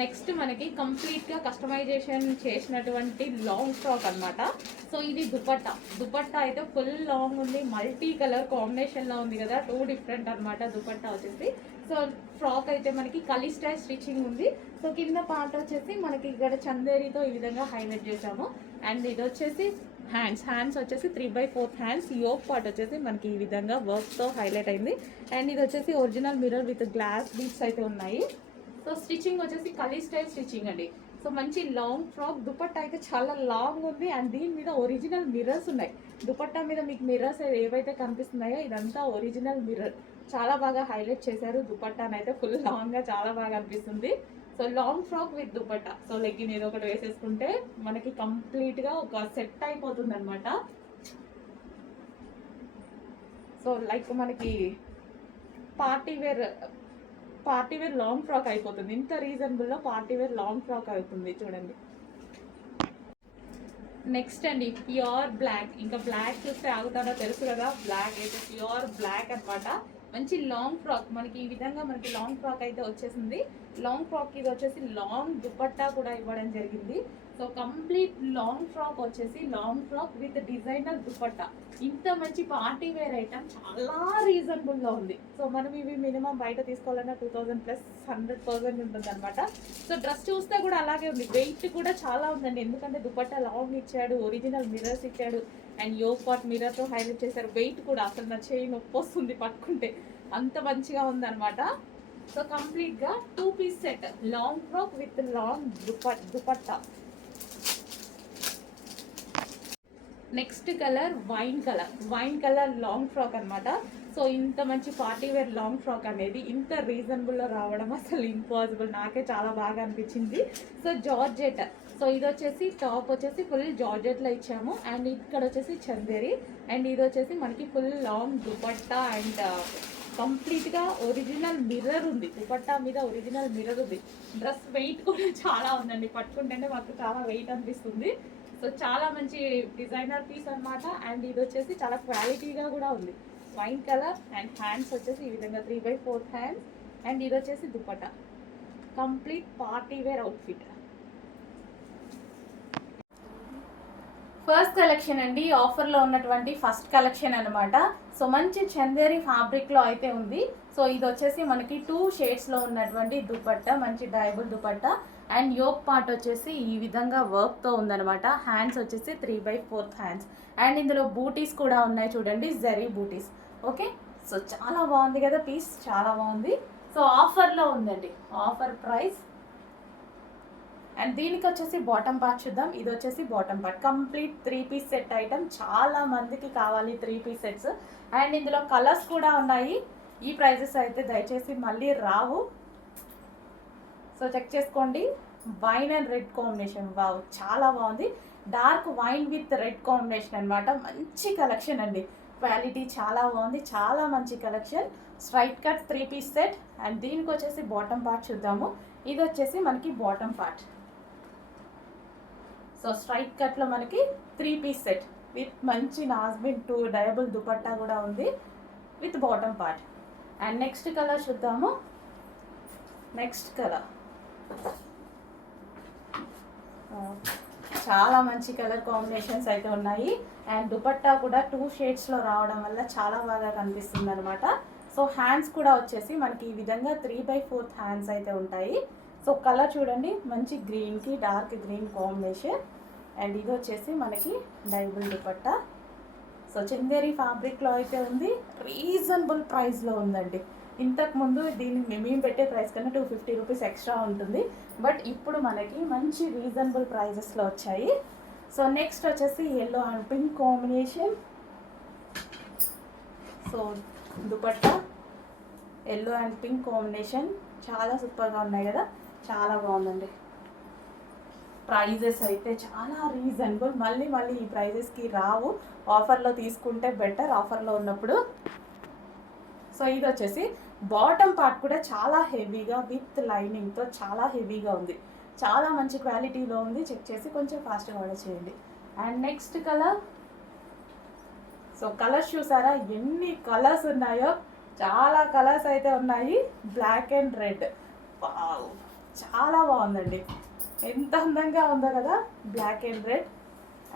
Next మనకి కంప్లీట్గా customization చేసినటువంటి లాంగ్ ఫ్రాక్ అనమాట. సో ఇది దుపట్టా. దుపట్టా అయితే ఫుల్ లాంగ్ ఉంది, మల్టీ కలర్ కాంబినేషన్లో ఉంది కదా, 2 డిఫరెంట్ అనమాట దుపట్టా వచ్చేసి. సో ఫ్రాక్ అయితే మనకి కలీ స్టైల్ స్టిచ్చింగ్ ఉంది. సో కింద పార్ట్ వచ్చేసి మనకి ఇక్కడ చందేరితో ఈ విధంగా హైలైట్ చేసాము. అండ్ ఇది వచ్చేసి హ్యాండ్స్ వచ్చేసి 3/4 హ్యాండ్స్. యోక్ పార్ట్ వచ్చేసి మనకి ఈ విధంగా వర్క్తో హైలైట్ అయింది. అండ్ ఇది వచ్చేసి original mirror with glass beads అయితే ఉన్నాయి. సో స్టిచ్చింగ్ వచ్చేసి కలీ స్టైల్ స్టిచ్చింగ్ అండి. సో మంచి లాంగ్ ఫ్రాక్. దుపట్టా అయితే చాలా లాంగ్ ఉంది అండ్ దీని మీద ఒరిజినల్ మిర్రర్స్ ఉన్నాయి. దుపట్టా మీద మీకు మిర్రర్స్ ఏవైతే కనిపిస్తున్నాయో ఇదంతా ఒరిజినల్ మిర్రర్. చాలా బాగా హైలైట్ చేశారు. దుపట్టాని అయితే ఫుల్ లాంగ్గా చాలా బాగా అనిపిస్తుంది. So long frock with dupatta. So legging ఏదో ఒకటి వేసేసుకుంటే మనకి కంప్లీట్గా ఒక సెట్ అయిపోతుంది అనమాట. సో లైక్ మనకి పార్టీ వేర్ లాంగ్ ఫ్రాక్ అయిపోతుంది. ఇంత రీజనబుల్లో పార్టీ వేర్ లాంగ్ ఫ్రాక్ అవుతుంది చూడండి. నెక్స్ట్ అండి ప్యూర్ బ్లాక్. ఇంకా బ్లాక్ చూస్తే ఆగుతానో తెలుసు కదా, బ్లాక్ అయితే ప్యూర్ బ్లాక్ అనమాట. మంచి లాంగ్ ఫ్రాక్ మనకి ఈ విధంగా మనకి లాంగ్ ఫ్రాక్ అయితే వచ్చేసింది. లాంగ్ ఫ్రాక్ ఇది వచ్చేసి లాంగ్ దుపట్టా కూడా ఇవ్వడం జరిగింది. సో కంప్లీట్ లాంగ్ ఫ్రాక్ వచ్చేసి long frock with designer dupatta. ఇంత మంచి పార్టీ వేర్ ఐటమ్ చాలా రీజనబుల్లో ఉంది. సో మనం ఇవి మినిమం బయట తీసుకోవాలన్నా 2000 ప్లస్ 100% ఉంటుంది అనమాట. సో డ్రెస్ చూస్తే కూడా అలాగే ఉంది. వెయిట్ కూడా చాలా ఉందండి, ఎందుకంటే దుపట్టా లాంగ్ ఇచ్చాడు, ఒరిజినల్ మిర్రర్స్ ఇచ్చాడు అండ్ యోక్ పార్ట్ మిర్రర్తో హైలైట్ చేశారు. వెయిట్ కూడా అసలు నా చేయి నొప్పి వస్తుంది పట్టుకుంటే, అంత మంచిగా ఉందన్నమాట. సో కంప్లీట్గా 2 piece set long frock with long dupatta. Next colour wine colour long frock అనమాట. సో ఇంత మంచి పార్టీ వేర్ లాంగ్ ఫ్రాక్ అనేది ఇంత రీజనబుల్లో రావడం అసలు ఇంపాసిబుల్. నాకే చాలా బాగా అనిపించింది. So georgette. సో ఇది వచ్చేసి టాప్ వచ్చేసి ఫుల్ జార్జెట్లో ఇచ్చాము అండ్ ఇక్కడ వచ్చేసి చందేరి అండ్ ఇది వచ్చేసి మనకి ఫుల్ లాంగ్ దుపట్టా అండ్ కంప్లీట్గా ఒరిజినల్ మిర్రర్ ఉంది. దుపట్టా మీద ఒరిజినల్ మిర్రర్ ఉంది. డ్రెస్ వెయిట్ కూడా చాలా ఉందండి, పట్టుకుంటేనే మాకు చాలా వెయిట్ అనిపిస్తుంది. సో చాలా మంచి డిజైనర్ పీస్ అనమాట. అండ్ ఇది వచ్చేసి చాలా క్వాలిటీగా కూడా ఉంది. వైన్ కలర్ అండ్ హ్యాండ్స్ వచ్చేసి ఈ విధంగా 3/4 హ్యాండ్స్ అండ్ ఇది వచ్చేసి dupatta. Complete party wear outfit. First collection అండి, ఆఫర్లో ఉన్నటువంటి ఫస్ట్ కలెక్షన్ అనమాట. సో మంచి చందేరి ఫ్యాబ్రిక్లో అయితే ఉంది. సో ఇది వచ్చేసి మనకి 2 షేడ్స్లో ఉన్నటువంటి దుపట్టా, మంచి డైబుల్ దుపట్టా అండ్ యోక్ పార్ట్ వచ్చేసి ఈ విధంగా వర్క్తో ఉందనమాట. హ్యాండ్స్ వచ్చేసి 3/4 హ్యాండ్స్ అండ్ ఇందులో బూటీస్ కూడా ఉన్నాయి చూడండి, జరీ బూటీస్. ఓకే, సో చాలా బాగుంది కదా పీస్, చాలా బాగుంది. సో ఆఫర్లో ఉందండి, ఆఫర్ ప్రైస్. అండ్ దీనికి వచ్చేసి బాటమ్ పార్ట్ చూద్దాం. ఇది వచ్చేసి bottom part. Complete 3 piece set item. చాలా మందికి కావాలి 3 పీస్ సెట్స్ అండ్ ఇందులో కలర్స్ కూడా ఉన్నాయి. ఈ ప్రైజెస్ అయితే దయచేసి మళ్ళీ రావు. సో చెక్ చేసుకోండి. Wine and red combination, wow చాలా బాగుంది. Dark wine with red combination అనమాట. మంచి కలెక్షన్ అండి, క్వాలిటీ చాలా బాగుంది, చాలా మంచి collection. Straight cut 3 piece set and దీనికి వచ్చేసి బాటమ్ పార్ట్ చూద్దాము. ఇది వచ్చేసి మనకి బాటమ్ పార్ట్. సో స్ట్రైట్ కట్లో మనకి 3 పీస్ సెట్ విత్ మంచి నాజ్మిన్ 2 డయబుల్ దుపట్టా కూడా ఉంది with bottom part. And next colour చూద్దాము. నెక్స్ట్ కలర్ చాలా మంచి కలర్ కాంబినేషన్స్ అయితే ఉన్నాయి అండ్ దుపట్టా కూడా 2 షేడ్స్లో రావడం వల్ల చాలా బాగా కనిపిస్తుంది అనమాట. సో హ్యాండ్స్ కూడా వచ్చేసి మనకి ఈ విధంగా 3/4 హ్యాండ్స్ అయితే ఉంటాయి. సో కలర్ చూడండి, మంచి గ్రీన్కి డార్క్ గ్రీన్ కాంబినేషన్ అండ్ ఇది వచ్చేసి మనకి డైబుల్ దుపట్టా. సో చందేరి ఫ్యాబ్రిక్లో అయితే ఉంది, రీజనబుల్ ప్రైస్లో ఉందండి. ఇంతకుముందు దీన్ని మేము పెట్టే ప్రైస్ కన్నా 250 రూపీస్ ఎక్స్ట్రా ఉంటుంది, బట్ ఇప్పుడు మనకి మంచి రీజనబుల్ ప్రైజెస్లో వచ్చాయి. సో నెక్స్ట్ వచ్చేసి yellow and pink combination. So dupatta yellow and pink combination చాలా సూపర్గా ఉన్నాయి కదా, చాలా బాగుందండి. ప్రైజెస్ అయితే చాలా రీజనబుల్. మళ్ళీ ఈ ప్రైజెస్కి రావు, ఆఫర్లో తీసుకుంటే బెటర్ ఆఫర్లో ఉన్నప్పుడు. సో ఇది వచ్చేసి బాటమ్ పార్ట్ కూడా చాలా హెవీగా విత్ లైనింగ్తో చాలా హెవీగా ఉంది, చాలా మంచి క్వాలిటీలో ఉంది. చెక్ చేసి కొంచెం ఫాస్ట్గా ఆర్డర్ చేయండి. And next colour. So colours చూసారా ఎన్ని కలర్స్ ఉన్నాయో, చాలా కలర్స్ అయితే ఉన్నాయి. బ్లాక్ అండ్ రెడ్, వావ్ చాలా బాగుందండి. ఎంత అందంగా ఉందో కదా, బ్లాక్ అండ్ రెడ్.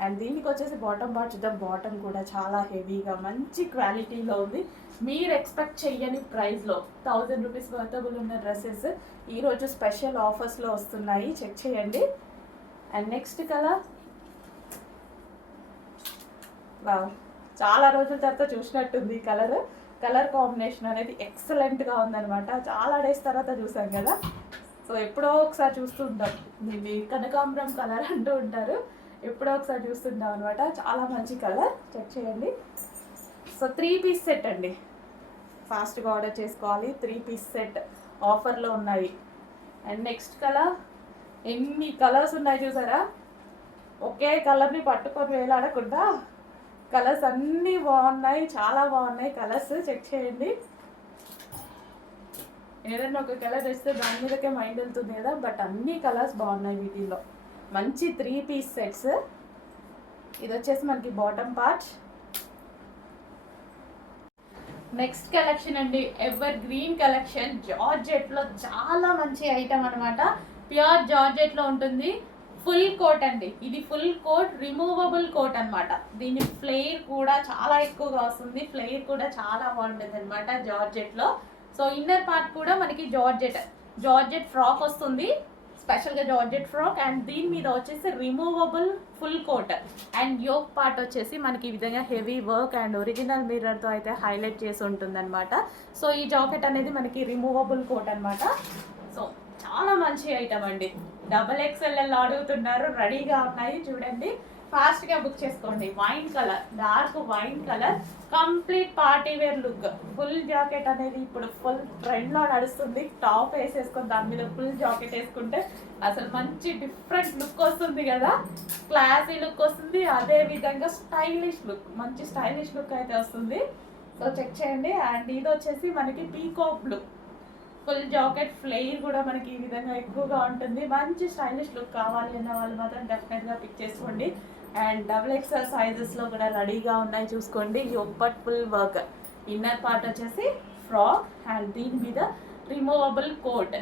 అండ్ దీనికి వచ్చేసి బాటమ్ పార్ట్ చూద్దాం. బాటమ్ కూడా చాలా హెవీగా మంచి క్వాలిటీలో ఉంది. మీరు ఎక్స్పెక్ట్ చెయ్యని ప్రైస్లో 1000 రూపీస్ వర్తబుల్ ఉన్న డ్రెస్సెస్ ఈరోజు స్పెషల్ ఆఫర్స్లో వస్తున్నాయి, చెక్ చేయండి. అండ్ నెక్స్ట్ కలర్, వావ్, చాలా రోజుల తర్వాత చూసినట్టుంది ఈ కలర్ కాంబినేషన్ అనేది ఎక్సలెంట్గా ఉందన్నమాట. చాలా డేస్ తర్వాత చూసాం కదా, సో ఎప్పుడో ఒకసారి చూస్తూ ఉంటాం దీన్ని, కనకాంబరం కలర్ అంటూ ఉంటారు, ఎప్పుడో ఒకసారి చూస్తుంటాం అనమాట. చాలా మంచి కలర్, చెక్ చేయండి. సో 3 పీస్ సెట్ అండి, ఫాస్ట్గా ఆర్డర్ చేసుకోవాలి. 3 పీస్ సెట్ ఆఫర్లో ఉన్నాయి. అండ్ నెక్స్ట్ కలర్, ఎన్ని కలర్స్ ఉన్నాయి చూసారా, ఒకే కలర్ని పట్టుకొని వేలాడకుండా కలర్స్ అన్నీ బాగున్నాయి, చాలా బాగున్నాయి కలర్స్, చెక్ చేయండి. ఏదైనా ఒక కలర్ వేస్తే దాని మీదకే మైండ్ వెళ్తుంది కదా, బట్ అన్ని కలర్స్ బాగున్నాయి వీటిల్లో. మంచి 3 పీస్ సెట్స్. ఇది వచ్చేసి మనకి బాటమ్ పార్ట్. నెక్స్ట్ కలెక్షన్ అండి, ఎవర్ గ్రీన్ కలెక్షన్. జార్జెట్లో చాలా మంచి ఐటమ్ అనమాట. ప్యూర్ జార్జెట్లో ఉంటుంది. ఫుల్ కోట్ అండి, ఇది ఫుల్ కోట్, రిమూవబుల్ కోట్ అనమాట. దీని ఫ్లేర్ కూడా చాలా ఎక్కువగా వస్తుంది, ఫ్లేర్ కూడా చాలా బాగుంటుంది అనమాట జార్జెట్లో. సో ఇన్నర్ పార్ట్ కూడా మనకి జార్జెట్ ఫ్రాక్ వస్తుంది, స్పెషల్గా జార్జెట్ ఫ్రాక్. అండ్ దీని మీద వచ్చేసి removable full coat. And yoke part వచ్చేసి మనకి ఈ విధంగా హెవీ వర్క్ అండ్ ఒరిజినల్ మిర్రర్తో అయితే హైలైట్ చేసి ఉంటుంది అనమాట. సో ఈ జాకెట్ అనేది మనకి రిమూవబుల్ కోట్ అనమాట. సో చాలా మంచి ఐటమ్ అండి. XXL అడుగుతున్నారు, రెడీగా ఉన్నాయి చూడండి, ఫాస్ట్గా బుక్ చేసుకోండి. Wine colour, dark wine colour, complete party wear look. Full jacket అనేది ఇప్పుడు ఫుల్ ట్రెండ్లో నడుస్తుంది. టాప్ వేసేసుకొని దాని మీద ఫుల్ జాకెట్ వేసుకుంటే అసలు మంచి డిఫరెంట్ లుక్ వస్తుంది కదా, క్లాసీ లుక్ వస్తుంది, అదే విధంగా స్టైలిష్ లుక్, మంచి స్టైలిష్ లుక్ అయితే వస్తుంది. సో చెక్ చేయండి. అండ్ ఇది వచ్చేసి మనకి peacock blue, full jacket, flare కూడా మనకి ఈ విధంగా ఎక్కువగా ఉంటుంది. మంచి స్టైలిష్ లుక్ కావాలి అన్న వాళ్ళు మాత్రం డెఫినెట్గా పిక్ చేసుకోండి. అండ్ XXL సైజెస్లో కూడా రెడీగా ఉన్నాయి చూసుకోండి. యోపట్ ఫుల్ వర్క్, ఇన్నర్ పార్ట్ వచ్చేసి ఫ్రాక్, అండ్ దీని మీద రిమూవబుల్ కోట్.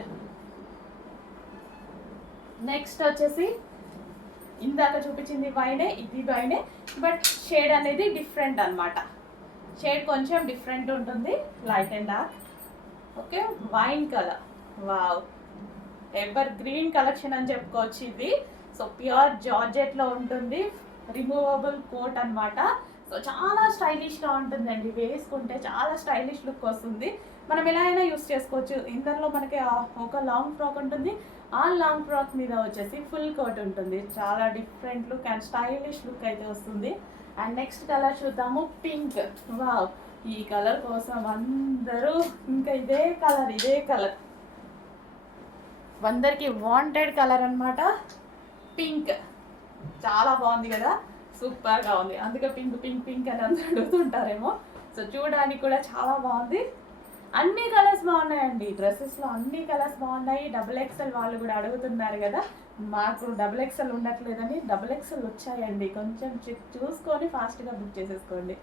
నెక్స్ట్ వచ్చేసి ఇందాక చూపించింది వైనే, ఇది వైనే, బట్ షేడ్ అనేది డిఫరెంట్ అనమాట. షేడ్ కొంచెం డిఫరెంట్ ఉంటుంది, light and dark. Okay, wine colour, wow, ever green collection అని చెప్పుకోవచ్చు ఇది. సో ప్యూర్ జార్జెట్లో ఉంటుంది, రిమూవబుల్ కోట్ అనమాట. సో చాలా స్టైలిష్గా ఉంటుందండి, వేసుకుంటే చాలా స్టైలిష్ లుక్ వస్తుంది. మనం ఎలా అయినా యూస్ చేసుకోవచ్చు. ఇందులో మనకి ఒక లాంగ్ ఫ్రాక్ ఉంటుంది, ఆ లాంగ్ ఫ్రాక్ మీద వచ్చేసి ఫుల్ కోట్ ఉంటుంది. చాలా different look and stylish look అయితే వస్తుంది. అండ్ నెక్స్ట్ కలర్ చూద్దాము, పింక్. వావ్, ఈ కలర్ కోసం అందరూ ఇంకా ఇదే కలర్ అందరికి వాంటెడ్ కలర్ అనమాట. పింక్ చాలా బాగుంది కదా, సూపర్గా ఉంది. అందుకే పింక్ పింక్ పింక్ అని అందరూ అడుగుతుంటారేమో. సో చూడడానికి కూడా చాలా బాగుంది. అన్ని కలర్స్ బాగున్నాయండి డ్రెస్సెస్లో, అన్ని కలర్స్ బాగున్నాయి. XXL వాళ్ళు కూడా అడుగుతున్నారు కదా, మాకు XXL ఉండట్లేదని XXL వచ్చాయండి. కొంచెం చూసుకొని ఫాస్ట్గా బుక్ చేసేసుకోండి.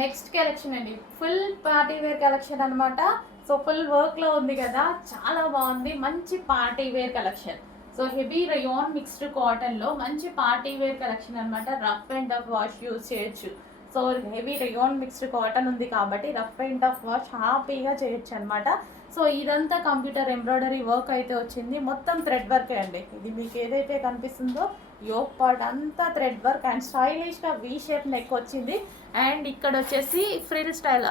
నెక్స్ట్ కలెక్షన్ అండి, ఫుల్ పార్టీ వేర్ కలెక్షన్ అనమాట. సో ఫుల్ వర్క్లో ఉంది కదా, చాలా బాగుంది. మంచి party wear collection. So heavy rayon mixed కాటన్లో మంచి పార్టీ వేర్ కలెక్షన్ అనమాట. Rough and tough wash use చేయొచ్చు. So heavy rayon mixed cotton ఉంది కాబట్టి రఫ్ అండ్ టఫ్ వాష్ హ్యాపీగా చేయొచ్చు అనమాట. సో ఇదంతా కంప్యూటర్ ఎంబ్రాయిడరీ వర్క్ అయితే వచ్చింది, మొత్తం థ్రెడ్ వర్కే అండి. ఇది మీకు ఏదైతే కనిపిస్తుందో యోక్ పార్ట్ అంతా థ్రెడ్ వర్క్ అండ్ స్టైలిష్గా వీ షేప్ నెక్ వచ్చింది. అండ్ ఇక్కడ వచ్చేసి ఫ్రిల్ స్టైల్,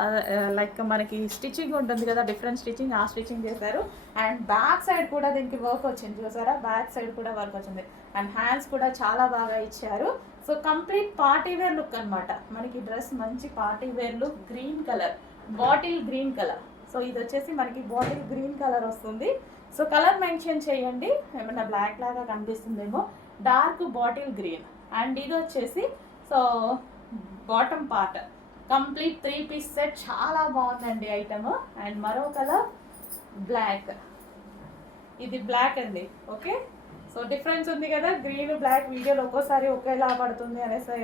లైక్ మనకి స్టిచ్చింగ్ ఉంటుంది కదా, డిఫరెంట్ స్టిచ్చింగ్, ఆ స్టిచ్చింగ్ చేశారు. అండ్ బ్యాక్ సైడ్ కూడా దీనికి వర్క్ వచ్చింది చూసారా, బ్యాక్ సైడ్ కూడా వర్క్ వచ్చింది. అండ్ హ్యాండ్స్ కూడా చాలా బాగా ఇచ్చారు. So complete party wear look అనమాట. మనకి డ్రెస్ మంచి party wear look, green colour, bottle green colour. So ఇది వచ్చేసి మనకి బాటిల్ గ్రీన్ కలర్ వస్తుంది. సో కలర్ మెన్షన్ చేయండి, ఏమన్నా బ్లాక్ లాగా కనిపిస్తుందేమో. Dark bottle green. అండ్ ఇది వచ్చేసి so bottom part, complete 3 piece set, చాలా బాగుందండి ఐటమ్. అండ్ మరో కలర్ బ్లాక్, ఇది బ్లాక్ అండి. ఓకే, సో డిఫరెన్స్ ఉంది కదా, గ్రీన్ బ్లాక్ వీడియోలో ఒక్కోసారి ఒకేలా పడుతుంది అనేసి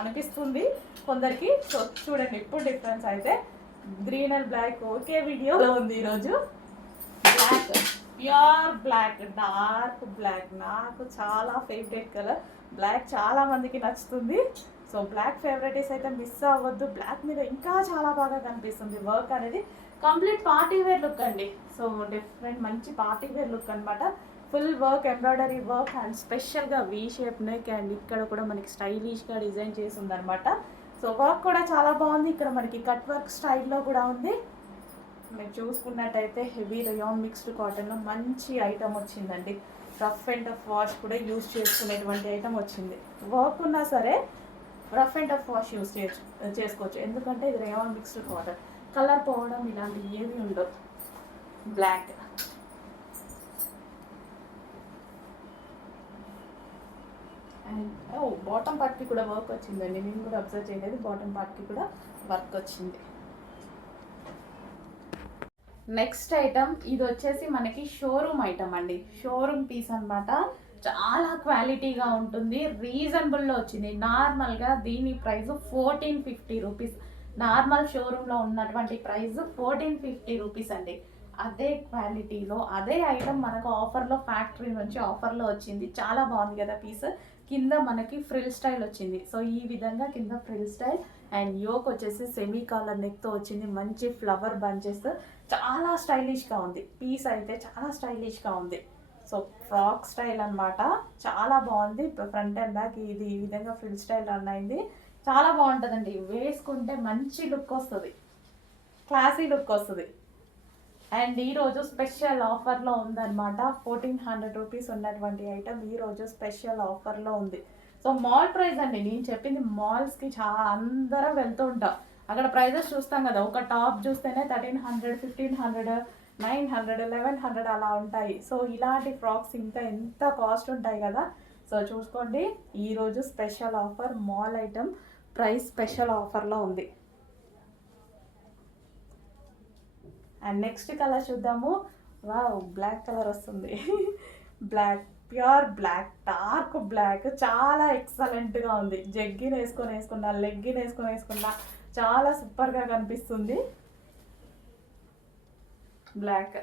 అనిపిస్తుంది కొందరికి. సో చూడండి ఇప్పుడు డిఫరెన్స్ అయితే గ్రీన్ అండ్ బ్లాక్ ఒకే వీడియోలో ఉంది ఈరోజు. Black black, pure black, dark black. నాకు చాలా ఫేవరెట్ కలర్ బ్లాక్, చాలా మందికి నచ్చుతుంది. సో బ్లాక్ ఫేవరెటీస్ అయితే మిస్ అవ్వద్దు. బ్లాక్ మీద ఇంకా చాలా బాగా కనిపిస్తుంది వర్క్ అనేది. కంప్లీట్ పార్టీ వేర్ లుక్ అండి. సో డిఫరెంట్ మంచి పార్టీ వేర్ లుక్ అనమాట. Full work, embroidery work and స్పెషల్గా వీ షేప్ నెక్ అండ్ ఇక్కడ కూడా మనకి స్టైలిష్గా డిజైన్ చేసి ఉందన్నమాట. సో వర్క్ కూడా చాలా బాగుంది. ఇక్కడ మనకి కట్ వర్క్ స్టైల్లో కూడా ఉంది. మీరు చూసుకున్నట్టయితే హెవీ రయాన్ మిక్స్డ్ కాటన్లో మంచి ఐటమ్ వచ్చిందండి. రఫ్ అండ్ టఫ్ వాష్ కూడా యూజ్ చేసుకునేటువంటి ఐటమ్ వచ్చింది. వర్క్ ఉన్నా సరే rough and tough wash use చేసుకోవచ్చు, ఎందుకంటే ఇది రయాన్ మిక్స్డ్ కాటన్. కలర్ పోవడం ఇలాంటివి ఏవి ఉండవు. బ్లాక్ అండ్ బాటమ్ పార్ట్కి కూడా వర్క్ వచ్చిందండి. నేను కూడా అబ్జర్వ్ చేయలేదు, బాటమ్ పార్ట్కి కూడా వర్క్ వచ్చింది. నెక్స్ట్ ఐటమ్ ఇది వచ్చేసి మనకి షోరూమ్ ఐటమ్ అండి. షోరూమ్ పీస్ అనమాట. చాలా క్వాలిటీగా ఉంటుంది, రీజనబుల్లో వచ్చింది. నార్మల్గా దీని ప్రైస్ 1450 రూపీస్. నార్మల్ షోరూంలో ఉన్నటువంటి ప్రైస్ 1450 రూపీస్ అండి. అదే క్వాలిటీలో అదే ఐటమ్ మనకు ఆఫర్లో, ఫ్యాక్టరీ నుంచి ఆఫర్లో వచ్చింది. చాలా బాగుంది కదా పీస్. కింద మనకి ఫ్రిల్ స్టైల్ వచ్చింది. సో ఈ విధంగా కింద ఫ్రిల్ స్టైల్ అండ్ యోక్ వచ్చేసి సెమీ కాలర్ నెక్తో వచ్చింది. మంచి ఫ్లవర్ బంచెస్, చాలా స్టైలిష్గా ఉంది పీస్ అయితే, చాలా స్టైలిష్గా ఉంది. సో ఫ్రాక్ స్టైల్ అనమాట, చాలా బాగుంది. ఫ్రంట్ అండ్ బ్యాక్ ఇది ఈ విధంగా ఫ్రిల్ స్టైల్ రన్ అయింది. చాలా బాగుంటుందండి, వేసుకుంటే మంచి లుక్ వస్తుంది, క్లాసీ లుక్ వస్తుంది. అండ్ ఈరోజు స్పెషల్ ఆఫర్లో ఉందన్నమాట. 1400 రూపీస్ ఉన్నటువంటి ఐటమ్ ఈరోజు స్పెషల్ ఆఫర్లో ఉంది. సో మాల్ ప్రైస్ అండి, నేను చెప్పింది మాల్స్కి చాలా అందరం వెళ్తూ ఉంటాం, అక్కడ ప్రైజెస్ చూస్తాం కదా. ఒక టాప్ చూస్తేనే 1300, 1500, 900, 1100 అలా ఉంటాయి. సో ఇలాంటి ఫ్రాక్స్ ఇంకా ఎంత కాస్ట్ ఉంటాయి కదా. సో చూసుకోండి, ఈరోజు special offer mall item price special ఆఫర్లో ఉంది. అండ్ నెక్స్ట్ కలర్ చూద్దాము. వావ్, బ్లాక్ కలర్ వస్తుంది. Black, pure black, dark black, చాలా ఎక్సలెంట్గా ఉంది. జగ్గిన్ వేసుకున్నా, లెగ్గిన్ వేసుకున్నా చాలా సూపర్గా కనిపిస్తుంది బ్లాక్.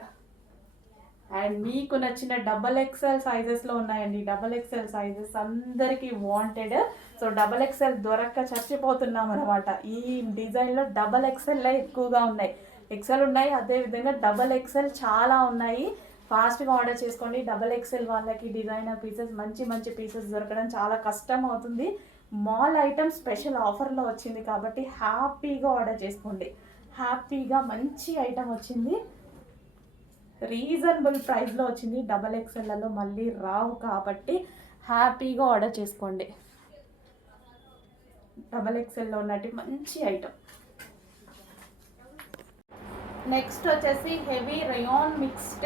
అండ్ మీకు నచ్చిన డబల్ ఎక్స్ఎల్ సైజెస్లో ఉన్నాయండి. డబల్ ఎక్స్ఎల్ సైజెస్ అందరికీ వాంటెడ్. సో డబల్ ఎక్స్ఎల్ దొరక్క చచ్చిపోతున్నాం అనమాట. ఈ డిజైన్లో డబల్ ఎక్స్ఎల్లే ఎక్కువగా ఉన్నాయి. ఎక్సెల్ ఉన్నాయి, అదేవిధంగా డబల్ ఎక్స్ఎల్ చాలా ఉన్నాయి. ఫాస్ట్గా ఆర్డర్ చేసుకోండి. డబల్ ఎక్స్ఎల్ వాళ్ళకి డిజైనర్ పీసెస్, మంచి మంచి పీసెస్ దొరకడం చాలా కష్టం అవుతుంది. మాల్ ఐటమ్ స్పెషల్ ఆఫర్లో వచ్చింది కాబట్టి హ్యాపీగా ఆర్డర్ చేసుకోండి. హ్యాపీగా మంచి ఐటమ్ వచ్చింది, రీజనబుల్ ప్రైస్లో వచ్చింది. డబల్ ఎక్స్ఎల్లలో మళ్ళీ రావు కాబట్టి హ్యాపీగా ఆర్డర్ చేసుకోండి. డబల్ ఎక్స్ఎల్లో ఉన్నట్టు మంచి ఐటమ్. నెక్స్ట్ వచ్చేసి హెవీ రయాన్ మిక్స్డ్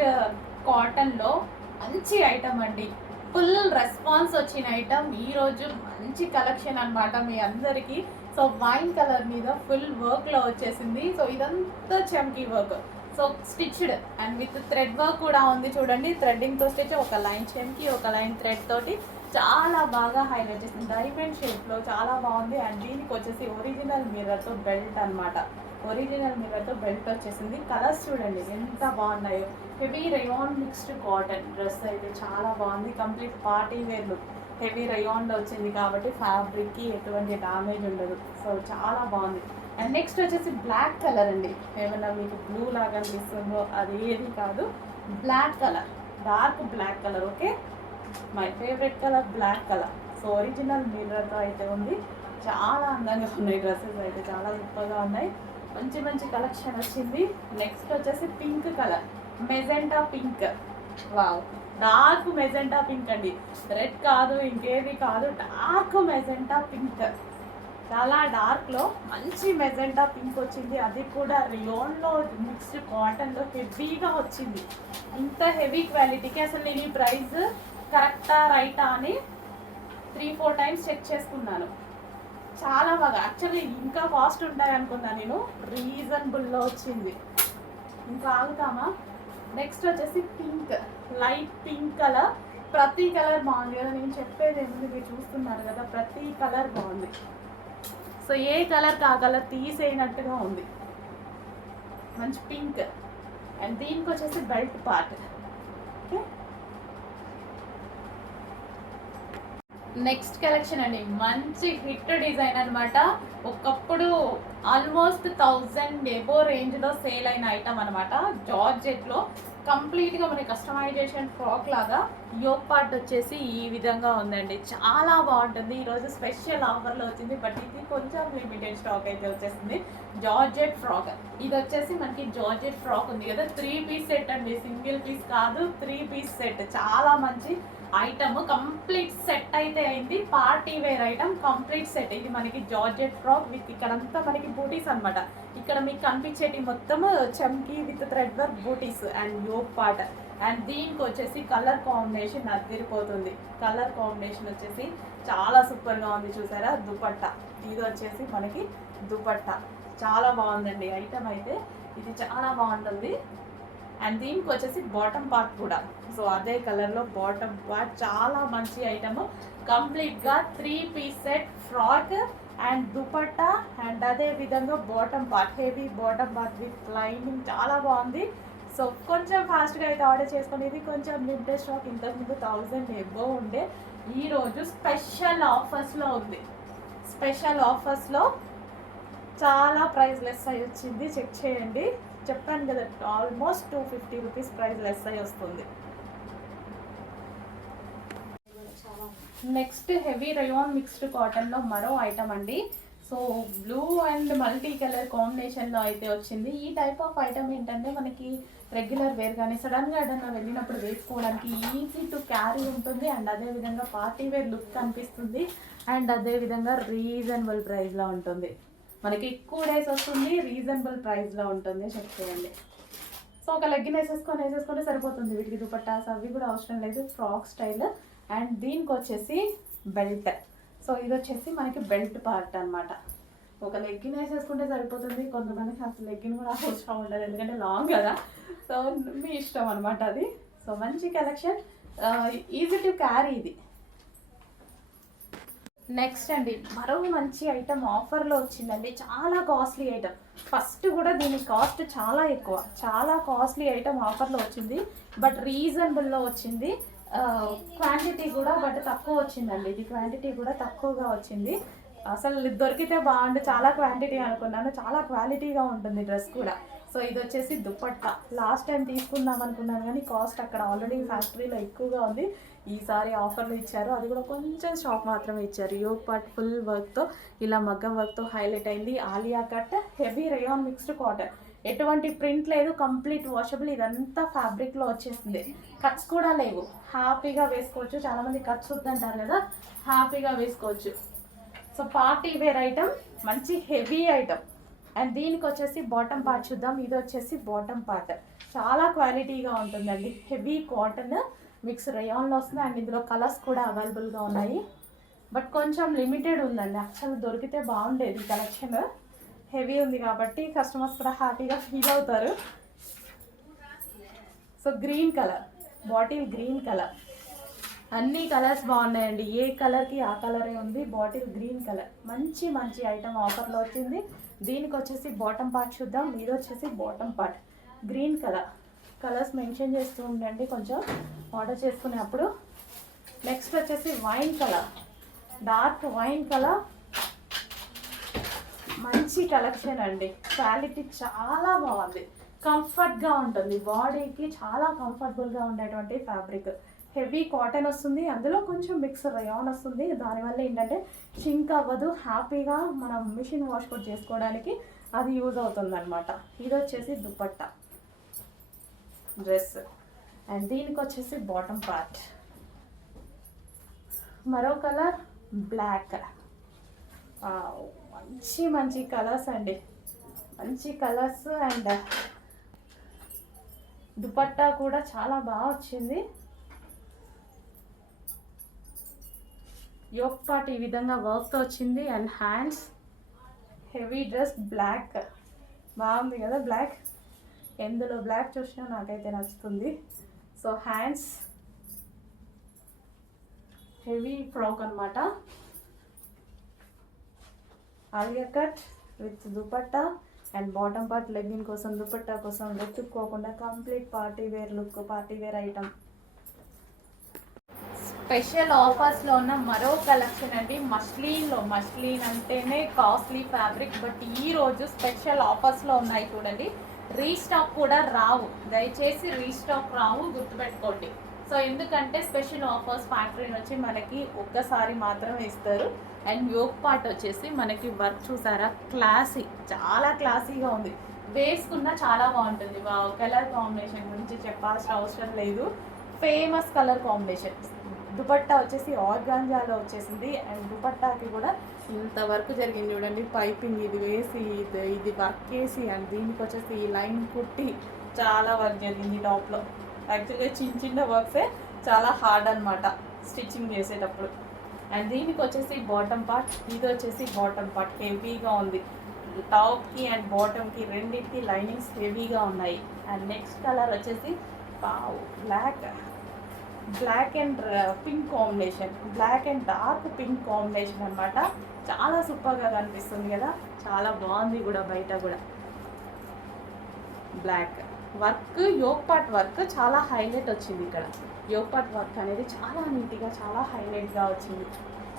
కాటన్లో మంచి ఐటమ్ అండి. ఫుల్ రెస్పాన్స్ వచ్చిన ఐటమ్. ఈరోజు మంచి కలెక్షన్ అనమాట మీ అందరికీ. సో వైన్ కలర్ మీద ఫుల్ వర్క్లో వచ్చేసింది. సో ఇదంతా చమ్కీ work, so stitched and with thread work కూడా ఉంది. చూడండి, థ్రెడ్డింగ్తో స్టిచ్, ఒక లైన్ చమ్కీ, ఒక లైన్ థ్రెడ్ తోటి చాలా బాగా హైలైట్ చేసింది. డైమండ్ షేప్లో చాలా బాగుంది. అండ్ దీనికి వచ్చేసి ఒరిజినల్ మిర్రర్తో బెల్ట్ అనమాట. ఒరిజినల్ మిర్రర్తో బెల్ట్ వచ్చేసింది. కలర్స్ చూడండి ఎంత బాగున్నాయో. Heavy rayon mixed cotton dress అయితే చాలా బాగుంది. Complete party wear look. Heavy రయాన్లో వచ్చింది కాబట్టి ఫ్యాబ్రిక్కి ఎటువంటి డ్యామేజ్ ఉండదు. సో చాలా బాగుంది. అండ్ నెక్స్ట్ వచ్చేసి బ్లాక్ కలర్ అండి. ఏమన్నా మీకు బ్లూ లాగా అనిపిస్తుందో అది ఏది కాదు, black colour, dark black colour. Okay, my favourite colour black colour. So original మిర్రర్తో అయితే ఉంది. చాలా అందంగా ఉన్నాయి డ్రెస్సెస్ అయితే, చాలా సూపర్గా ఉన్నాయి. మంచి మంచి కలెక్షన్ వచ్చింది. నెక్స్ట్ వచ్చేసి pink colour, magenta pink. Wow, dark magenta pink అండి. రెడ్ కాదు, ఇంకేది కాదు, డార్క్ మెజెంటా పింక్. చాలా డార్క్లో మంచి మెజెంటా పింక్ వచ్చింది. అది కూడా రియోన్లో మిక్స్డ్ కాటన్లో హెవీగా వచ్చింది. ఇంత హెవీ క్వాలిటీకి అసలు నేను ఈ ప్రైస్ కరెక్టా రైటా అని 3-4 టైమ్స్ చెక్ చేసుకున్నాను. చాలా బాగా, యాక్చువల్లీ ఇంకా కాస్ట్ ఉంటాయి అనుకున్నా నేను, రీజనబుల్లో వచ్చింది. ఇంకా ఆగుతామా. నెక్స్ట్ వచ్చేసి పింక్, లైట్ పింక్ కలర్. ప్రతి కలర్ బాగుంది కదా, నేను చెప్పేది ఏముంది, మీరు చూస్తున్నారు కదా, ప్రతి కలర్ బాగుంది. సో ఏ కలర్ ఆ కలర్ తీసేయనట్టుగా ఉంది. మంచి పింక్ అండ్ దీనికి వచ్చేసి belt part. Okay, next collection అండి, మంచి హిట్ డిజైన్ అనమాట. ఒకప్పుడు ఆల్మోస్ట్ 1000 ఎబో రేంజ్లో సేల్ అయిన ఐటమ్ అనమాట. జార్జెట్లో కంప్లీట్గా మనకి కస్టమైజేషన్ ఫ్రాక్ లాగా యోక్ పార్ట్ వచ్చేసి ఈ విధంగా ఉందండి. చాలా బాగుంటుంది. ఈరోజు స్పెషల్ ఆఫర్లో వచ్చింది, బట్ ఇది కొంచెం లిమిటెడ్ స్టాక్ అయితే వచ్చేసింది. జార్జెట్ ఫ్రాక్, ఇది వచ్చేసి మనకి జార్జెట్ ఫ్రాక్ ఉంది కదా, 3 పీస్ సెట్ అండి, సింగిల్ పీస్ కాదు, 3 పీస్ సెట్. చాలా మంచి ఐటమ్, కంప్లీట్ సెట్ అయితే అయింది. Party wear item complete set. ఇది మనకి జార్జెట్ ఫ్రాక్ విత్ ఇక్కడంతా మనకి బూటీస్ అనమాట. ఇక్కడ మీకు కనిపించేటి మొత్తం చమ్కీ విత్ థ్రెడ్ వర్క్ బూటీస్ అండ్ యోక్ పార్ట్. అండ్ దీనికి వచ్చేసి కలర్ కాంబినేషన్ అదిరిపోతుంది. కలర్ కాంబినేషన్ వచ్చేసి చాలా సూపర్గా ఉంది. చూసారా దుపట్టా, ఇది వచ్చేసి మనకి దుపట్టా చాలా బాగుందండి ఐటమ్ అయితే. ఇది చాలా బాగుంటుంది. అండ్ దీనికి వచ్చేసి బాటమ్ పార్ట్ కూడా, సో అదే కలర్లో బాటమ్ పార్ట్. చాలా మంచి ఐటమ్, కంప్లీట్గా 3 piece set frock and dupatta and అదే విధంగా bottom part, heavy bottom part with lining. చాలా బాగుంది. సో కొంచెం ఫాస్ట్గా అయితే ఆర్డర్ చేసుకుని, ఇది కొంచెం లిమిటెడ్ స్టాక్. ఇంతకుముందు 1000 ఎబో ఉండే, ఈరోజు స్పెషల్ ఆఫర్స్లో ఉంది. స్పెషల్ ఆఫర్స్లో చాలా ప్రైస్ లెస్ అయ్యి వచ్చింది. చెక్ చేయండి, చెప్పాను కదా, ఆల్మోస్ట్ 250 రూపీస్ ప్రైస్ లెస్ అయ్యి వస్తుంది. నెక్స్ట్ హెవీ రయాన్ మిక్స్డ్ కాటన్లో మరో ఐటమ్ అండి. So blue and multi colour కాంబినేషన్లో అయితే వచ్చింది. ఈ టైప్ ఆఫ్ ఐటమ్ ఏంటంటే మనకి రెగ్యులర్ వేర్ కానీ సడన్గా ఏదైనా వెళ్ళినప్పుడు వేసుకోవడానికి ఈజీ టు క్యారీ ఉంటుంది. అండ్ అదేవిధంగా పార్టీ వేర్ లుక్ కనిపిస్తుంది. అండ్ అదేవిధంగా రీజనబుల్ ప్రైస్లో ఉంటుంది. మనకి ఎక్కువ డేస్ వస్తుంది, రీజనబుల్ ప్రైస్లో ఉంటుంది. చెక్ చేయండి. సో ఒక లెగ్గిన్ వేసేసుకుంటే సరిపోతుంది. వీటికి దుపట్టాస్ అవి కూడా అవసరం లేదు. Frock style. అండ్ దీనికి వచ్చేసి బెల్ట్. సో ఇది వచ్చేసి మనకి బెల్ట్ పార్ట్ అనమాట. ఒక లెగ్గిన్ వేసేసుకుంటే సరిపోతుంది. కొంతమందికి అసలు లెగ్గిన్ కూడా అవసరం ఉండదు, ఎందుకంటే లాంగ్ కదా. సో మీ ఇష్టం అనమాట అది. సో మంచి కలెక్షన్, ఈజీ టు క్యారీ ఇది. నెక్స్ట్ అండి, మరో మంచి ఐటమ్ ఆఫర్లో వచ్చిందండి. చాలా కాస్ట్లీ ఐటమ్. ఫస్ట్ కూడా దీని కాస్ట్ చాలా ఎక్కువ, చాలా కాస్ట్లీ ఐటమ్ ఆఫర్లో వచ్చింది, బట్ రీజనబుల్లో వచ్చింది. క్వాంటిటీ కూడా బట్ తక్కువ వచ్చిందండి. ఇది క్వాంటిటీ కూడా తక్కువగా వచ్చింది. అసలు దొరికితే బాగుండు, చాలా క్వాంటిటీ అనుకున్నాను. చాలా క్వాలిటీగా ఉంటుంది డ్రెస్ కూడా. సో ఇది వచ్చేసి దుపట్టా. లాస్ట్ టైం తీసుకుందాం అనుకున్నాను కానీ కాస్ట్ అక్కడ ఆల్రెడీ ఫ్యాక్టరీలో ఎక్కువగా ఉంది. ఈసారి ఆఫర్లు ఇచ్చారు, అది కూడా కొంచెం స్టాక్ మాత్రమే ఇచ్చారు. యోగ్ పార్ట్ ఫుల్ వర్క్తో, ఇలా మగ్గం వర్క్తో హైలైట్ అయింది. Alia cut, heavy rayon mixed cotton, ఎటువంటి ప్రింట్ లేదు, కంప్లీట్ వాషబుల్. ఇదంతా ఫ్యాబ్రిక్లో వచ్చేసింది. కట్స్ కూడా లేవు, హ్యాపీగా వేసుకోవచ్చు. చాలామంది కట్స్ వద్దంటారు కదా, హ్యాపీగా వేసుకోవచ్చు. సో పార్టీ వేర్ ఐటమ్, మంచి హెవీ ఐటమ్. అండ్ దీనికి వచ్చేసి బాటమ్ పార్ట్ చూద్దాం. ఇది వచ్చేసి బాటమ్ పార్ట్, చాలా క్వాలిటీగా ఉంటుందండి. హెవీ కాటన్ మిక్స్ రయాన్లో వస్తుంది. అండ్ ఇందులో కలర్స్ కూడా అవైలబుల్గా ఉన్నాయి, బట్ కొంచెం లిమిటెడ్ ఉందండి. యాక్చువల్ దొరికితే బాగుండేది కలెక్షన్. హెవీ ఉంది కాబట్టి కస్టమర్స్ కూడా హ్యాపీగా ఫీల్ అవుతారు. So green colour, bottle green colour, అన్ని కలర్స్ బాగున్నాయండి. ఏ కలర్కి ఆ కలరే ఉంది. బాటిల్ గ్రీన్ కలర్, మంచి మంచి ఐటమ్ ఆఫర్లో వచ్చింది. దీనికి వచ్చేసి బాటమ్ పార్ట్ చూద్దాం. ఇది వచ్చేసి bottom part green colour. Colours mention చేస్తూ ఉండండి కొంచెం ఆర్డర్ చేసుకునేప్పుడు. నెక్స్ట్ వచ్చేసి wine colour, dark wine colour, మంచి కలెక్షన్ అండి. క్వాలిటీ చాలా బాగుంది, కంఫర్ట్గా ఉంటుంది. బాడీకి చాలా కంఫర్టబుల్గా ఉండేటువంటి ఫ్యాబ్రిక్. హెవీ కాటన్ వస్తుంది, అందులో కొంచెం మిక్స్ రయాన్ వస్తుంది. దానివల్ల ఏంటంటే షింక్ అవ్వదు, హ్యాపీగా మనం మిషన్ వాష్ కూడా చేసుకోవడానికి అది యూజ్ అవుతుంది అనమాట. ఇది వచ్చేసి దుపట్టా డ్రెస్. అండ్ దీనికి వచ్చేసి బాటమ్ పార్ట్. మరో కలర్ బ్లాక్. మంచి మంచి కలర్స్ అండి, మంచి కలర్స్. అండ్ దుపట్టా కూడా చాలా బాగా వచ్చింది. యోక్ పార్ట్ ఈ విధంగా వర్క్తో వచ్చింది. And hands, heavy dress, black బాగుంది కదా. బ్లాక్, ఎందులో బ్లాక్ చూసినా నాకైతే నచ్చుతుంది. సో హ్యాండ్స్, హెవీ ఫ్రాక్ అనమాట. Alia cut with dupatta. And bottom part legging కోసం, దుపట్టా కోసం వెతుక్కోకుండా complete party wear look, party wear item. Special ఆఫర్స్లో ఉన్న మరో కలెక్షన్ అండి, మస్లీన్ అంటేనే కాస్ట్లీ ఫ్యాబ్రిక్, బట్ ఈరోజు స్పెషల్ ఆఫర్స్లో ఉన్నాయి చూడండి. రీస్టాక్ కూడా రావు, దయచేసి రీస్టాక్ రావు, గుర్తుపెట్టుకోండి. సో ఎందుకంటే స్పెషల్ ఆఫర్స్ ఫ్యాక్టరీ వచ్చి మనకి ఒక్కసారి మాత్రమే ఇస్తారు. అండ్ యోక్ పార్ట్ వచ్చేసి మనకి వర్క్ చూసారా, క్లాసీ, చాలా క్లాసీగా ఉంది. వేసుకున్న చాలా బాగుంటుంది. కలర్ కాంబినేషన్ గురించి చెప్పాల్సిన అవసరం లేదు, ఫేమస్ కలర్ కాంబినేషన్. దుపట్టా వచ్చేసి ఆర్గాంజాలో వచ్చేసింది. అండ్ దుపట్టాకి కూడా ఇంత వర్క్ జరిగింది చూడండి, పైపింగ్ ఇది వేసి ఇది వర్క్ వేసి, అండ్ దీనికి వచ్చేసి ఈ లైన్ కుట్టి చాలా వర్క్ జరిగింది టాప్లో. యాక్చువల్గా చిన్న వర్క్సే చాలా హార్డ్ అనమాట స్టిచ్చింగ్ చేసేటప్పుడు. అండ్ దీనికి వచ్చేసి బాటమ్ పార్ట్, ఇది వచ్చేసి బాటమ్ పార్ట్ హెవీగా ఉంది. టాప్కి అండ్ బాటమ్కి రెండింటికి లైనింగ్స్ హెవీగా ఉన్నాయి. అండ్ నెక్స్ట్ కలర్ వచ్చేసి black and pink combination, black and dark pink combination అనమాట. చాలా సూపర్గా కనిపిస్తుంది కదా, చాలా బాగుంది కూడా. బయట కూడా black work, yoke part work చాలా హైలైట్ వచ్చింది ఇక్కడ. యోక్ పార్ట్ వర్క్ అనేది చాలా నీట్గా, చాలా హైలైట్గా వచ్చింది.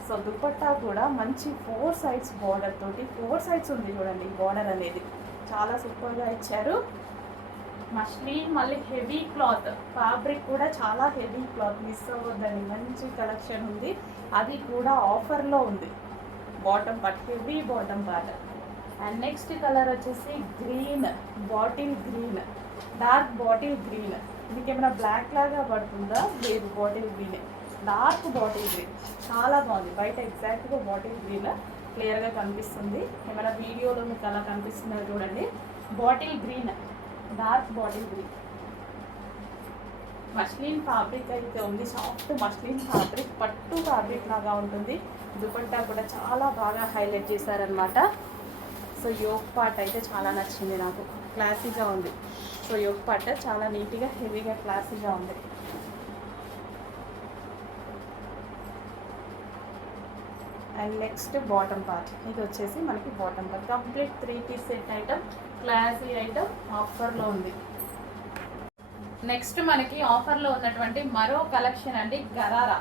సో దుపట్టా కూడా మంచి 4 సైడ్స్ బార్డర్ తోటి, 4 సైడ్స్ ఉంది చూడండి బార్డర్ అనేది, చాలా సూపర్గా ఇచ్చారు. మస్లిన్ మళ్ళీ హెవీ క్లాత్, ఫ్యాబ్రిక్ కూడా చాలా హెవీ క్లాత్, మిస్ అవ్వద్దండి. మంచి కలెక్షన్ ఉంది, అది కూడా ఆఫర్లో ఉంది. Bottom part heavy bottom part. And next colour వచ్చేసి green, bottle green, dark bottle green. మీకు ఏమైనా బ్లాక్ లాగా పడుతుందా? లేదు, bottle green, dark bottle green, చాలా బాగుంది. బయట ఎగ్జాక్ట్గా బాటిల్ గ్రీన్ క్లియర్గా కనిపిస్తుంది. ఏమైనా వీడియోలో మీకు అలా కనిపిస్తున్నారు చూడండి, bottle green, dark bottle green. Muslin fabric అయితే ఉంది, సాఫ్ట్ మస్లిన్ ఫ్యాబ్రిక్, పట్టు ఫ్యాబ్రిక్ లాగా ఉంటుంది. దుపట్టా కూడా చాలా బాగా హైలైట్ చేశారనమాట. సో యోక్ పార్ట్ అయితే చాలా నచ్చింది నాకు, క్లాసీగా ఉంది. సో యోక్ పార్ట్ చాలా నీట్గా హెవీగా క్లాసీగా ఉంది. అండ్ నెక్స్ట్ బాటమ్ పార్ట్, ఇది వచ్చేసి మనకి bottom part complete 3 piece set item, classy item, ఆఫర్లో ఉంది. నెక్స్ట్ మనకి ఆఫర్లో ఉన్నటువంటి మరో కలెక్షన్ అండి, గరారా.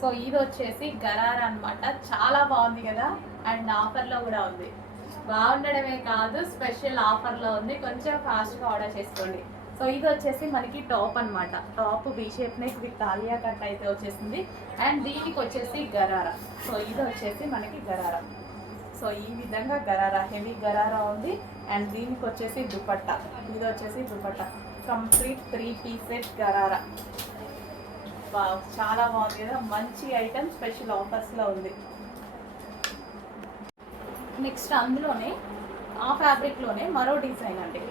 సో ఇది వచ్చేసి గరారా అనమాట, చాలా బాగుంది కదా. అండ్ ఆఫర్లో కూడా ఉంది. బాగుండడమే కాదు, స్పెషల్ ఆఫర్లో ఉంది, కొంచెం ఫాస్ట్గా ఆర్డర్ చేసుకోండి. సో ఇది వచ్చేసి మనకి టాప్ అనమాట, top V shape neck with తాలియా కట్ అయితే వచ్చేసింది. అండ్ దీనికి వచ్చేసి గరారా. సో ఇది వచ్చేసి మనకి గరారా. సో ఈ విధంగా గరారా, హెవీ గరారా ఉంది. అండ్ దీనికి వచ్చేసి దుపట్టా, ఇది వచ్చేసి dupatta complete 3 piece set gharara. చాలా బాగుంది కదా, మంచి ఐటమ్, స్పెషల్ ఆఫర్స్లో ఉంది. నెక్స్ట్ అందులోనే ఆ ఫ్యాబ్రిక్లోనే మరో డిజైన్ అండి,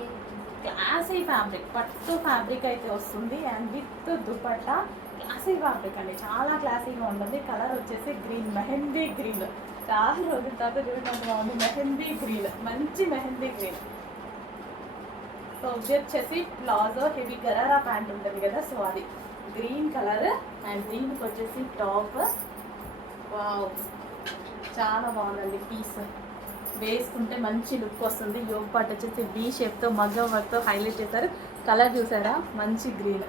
క్లాసీ ఫ్యాబ్రిక్, పట్టు ఫ్యాబ్రిక్ అయితే వస్తుంది. And with dupatta, classy fabric అండి, చాలా క్లాసీగా ఉంటుంది. కలర్ వచ్చేసి గ్రీన్, మెహందీ గ్రీన్, చాలా రోజుల తర్వాత చూసినట్టు బాగుంది. మెహందీ గ్రీన్, మంచి మెహందీ గ్రీన్. సో ఇది వచ్చేసి ప్లాజో, హెవీ గరారా ప్యాంట్ ఉంటుంది కదా, సో అది గ్రీన్ కలర్. అండ్ దీనికి వచ్చేసి టాప్, వావ్ చాలా బాగుందండి. పీస్ వేసుకుంటే మంచి లుక్ వస్తుంది. యోగ్ పార్ట్ వచ్చేసి వీ షేప్తో మగ్గం వర్క్తో హైలైట్ చేశారు. కలర్ చూసారా, మంచి green,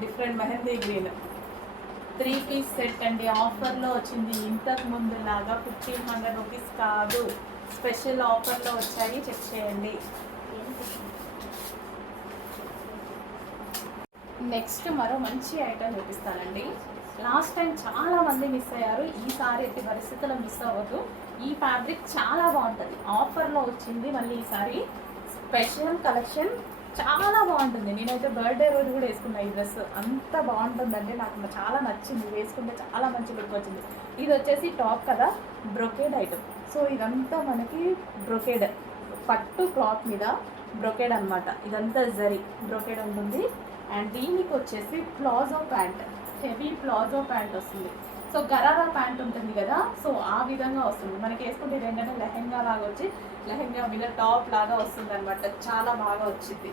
different mehndi green. 3 piece set అండి, ఆఫర్లో వచ్చింది. ఇంతకు ముందు లాగా 1500 రూపీస్ కాదు, స్పెషల్ ఆఫర్లో వచ్చాయి, చెక్ చేయండి. నెక్స్ట్ మరో మంచి ఐటమ్ చూపిస్తానండి. లాస్ట్ టైం చాలా మంది మిస్ అయ్యారు, ఈసారి ఎట్టి పరిస్థితుల్లో మిస్ అవ్వదు. ఈ ఫ్యాబ్రిక్ చాలా బాగుంటుంది, ఆఫర్లో వచ్చింది. మళ్ళీ ఈసారి స్పెషల్ కలెక్షన్ చాలా బాగుంటుంది. నేనైతే బర్త్డే రోజు కూడా వేసుకున్నా ఈ డ్రెస్, అంత బాగుంటుందంటే నాకు చాలా నచ్చింది. వేసుకుంటే చాలా మంచి లుక్ వచ్చింది. ఇది వచ్చేసి టాప్ కదా, బ్రొకేడ్ ఐటమ్. సో ఇదంతా మనకి బ్రొకేడ్, పట్టు క్లాత్ మీద బ్రొకేడ్ అనమాట. ఇదంతా జరీ బ్రొకేడ్ ఉంటుంది. అండ్ దీనికి వచ్చేసి palazzo pant, heavy palazzo pant వస్తుంది. సో గరారా ప్యాంట్ ఉంటుంది కదా, సో ఆ విధంగా వస్తుంది. మనకి వేసుకుంటే ఇది ఏంటంటే లెహెంగా లాగా వచ్చి, లెహెంగా మీద టాప్ లాగా వస్తుంది అనమాట, చాలా బాగా వచ్చింది.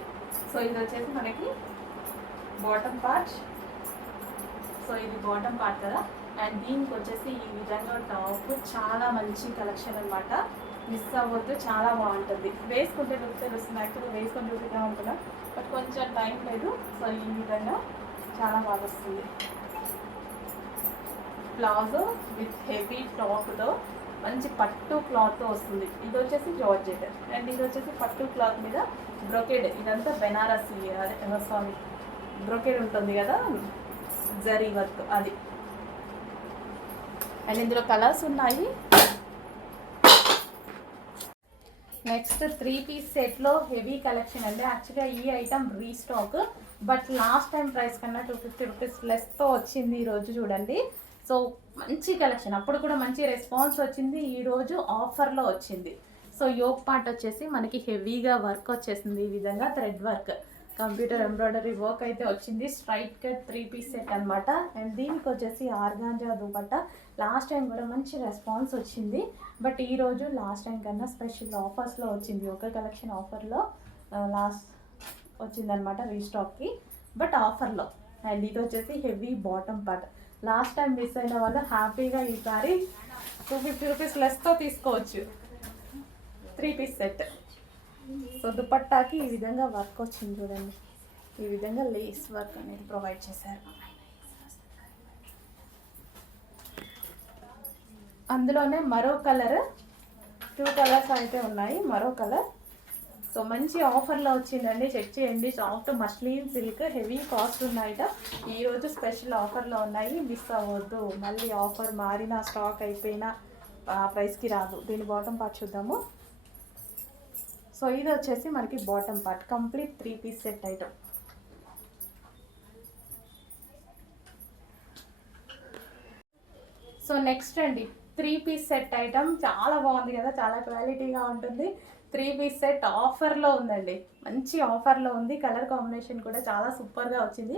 సో ఇది వచ్చేసి మనకి బాటమ్ పార్ట్. సో ఇది బాటమ్ పార్ట్ కదా. అండ్ దీనికి వచ్చేసి ఈ విధంగా టాప్, చాలా మంచి కలెక్షన్ అనమాట. మిస్ అవ్వద్దు, చాలా బాగుంటుంది. వేసుకుంటే లుక్ తెలుస్తుంది. యాక్చువల్గా వేసుకొని చూపిద్దాం అనుకున్నా, బట్ కొంచెం టైం లేదు. సో ఈ విధంగా చాలా బాగా వస్తుంది. ప్లాజో విత్ హెవీ టాప్తో మంచి పట్టు క్లాత్తో వస్తుంది. ఇది వచ్చేసి జార్జెట్ అండ్ ఇది వచ్చేసి పట్టు క్లాత్ మీద బ్రొకేడ్. ఇదంతా బెనారసి, అదే సారీ బ్రొకేడ్ ఉంటుంది కదా, జరీ వర్క్ అది. అండ్ ఇందులో కలర్స్ ఉన్నాయి. నెక్స్ట్ 3 పీస్ సెట్లో హెవీ కలెక్షన్ అండి. యాక్చువల్గా ఈ item restock, but last time price కన్నా 250 రూపీస్ లెస్తో వచ్చింది ఈరోజు. చూడండి, సో మంచి కలెక్షన్, అప్పుడు కూడా మంచి రెస్పాన్స్ వచ్చింది. ఈరోజు ఆఫర్లో వచ్చింది. సో యోక్ పార్ట్ వచ్చేసి మనకి హెవీగా వర్క్ వచ్చేసింది. ఈ విధంగా thread work, computer embroidery work అయితే వచ్చింది. స్ట్రైట్ కట్ 3 పీస్ సెట్ అనమాట. అండ్ దీనికి వచ్చేసి ఆర్గాంజా దుపట్టా. లాస్ట్ టైం కూడా మంచి రెస్పాన్స్ వచ్చింది, బట్ ఈరోజు లాస్ట్ టైం కన్నా స్పెషల్ ఆఫర్స్లో వచ్చింది. ఒక కలెక్షన్ ఆఫర్లో లాస్ట్ వచ్చిందనమాట రీస్టాక్కి, బట్ ఆఫర్లో. అండ్ ఇది వచ్చేసి heavy bottom part. Last time miss అయిన వాళ్ళు హ్యాపీగా ఈసారి 250 రూపీస్ లెస్తో తీసుకోవచ్చు. 3 పీస్ సెట్. సో దుపట్టాకి ఈ విధంగా వర్క్ వచ్చింది చూడండి. ఈ విధంగా లేస్ వర్క్ అనేది ప్రొవైడ్ చేశారు. అందులోనే మరో కలర్, 2 కలర్స్ అయితే ఉన్నాయి. మరో కలర్. సో మంచి ఆఫర్లో వచ్చిందండి, చెక్ చేయండి. Soft muslin silk, heavy cost ఉన్నాయిట. ఈరోజు స్పెషల్ ఆఫర్లో ఉన్నాయి, మిస్ అవ్వద్దు. మళ్ళీ ఆఫర్ మారిన, స్టాక్ అయిపోయినా ఆ ప్రైస్కి రాదు. దీని బాటమ్ పార్ట్ చూద్దాము. సో ఇది వచ్చేసి మనకి bottom part, complete 3 piece set item. So next అండి 3 పీస్ సెట్ ఐటమ్. చాలా బాగుంది కదా, చాలా క్వాలిటీగా ఉంటుంది. 3 పీస్ సెట్ ఆఫర్లో ఉందండి, మంచి ఆఫర్లో ఉంది. కలర్ కాంబినేషన్ కూడా చాలా సూపర్గా వచ్చింది.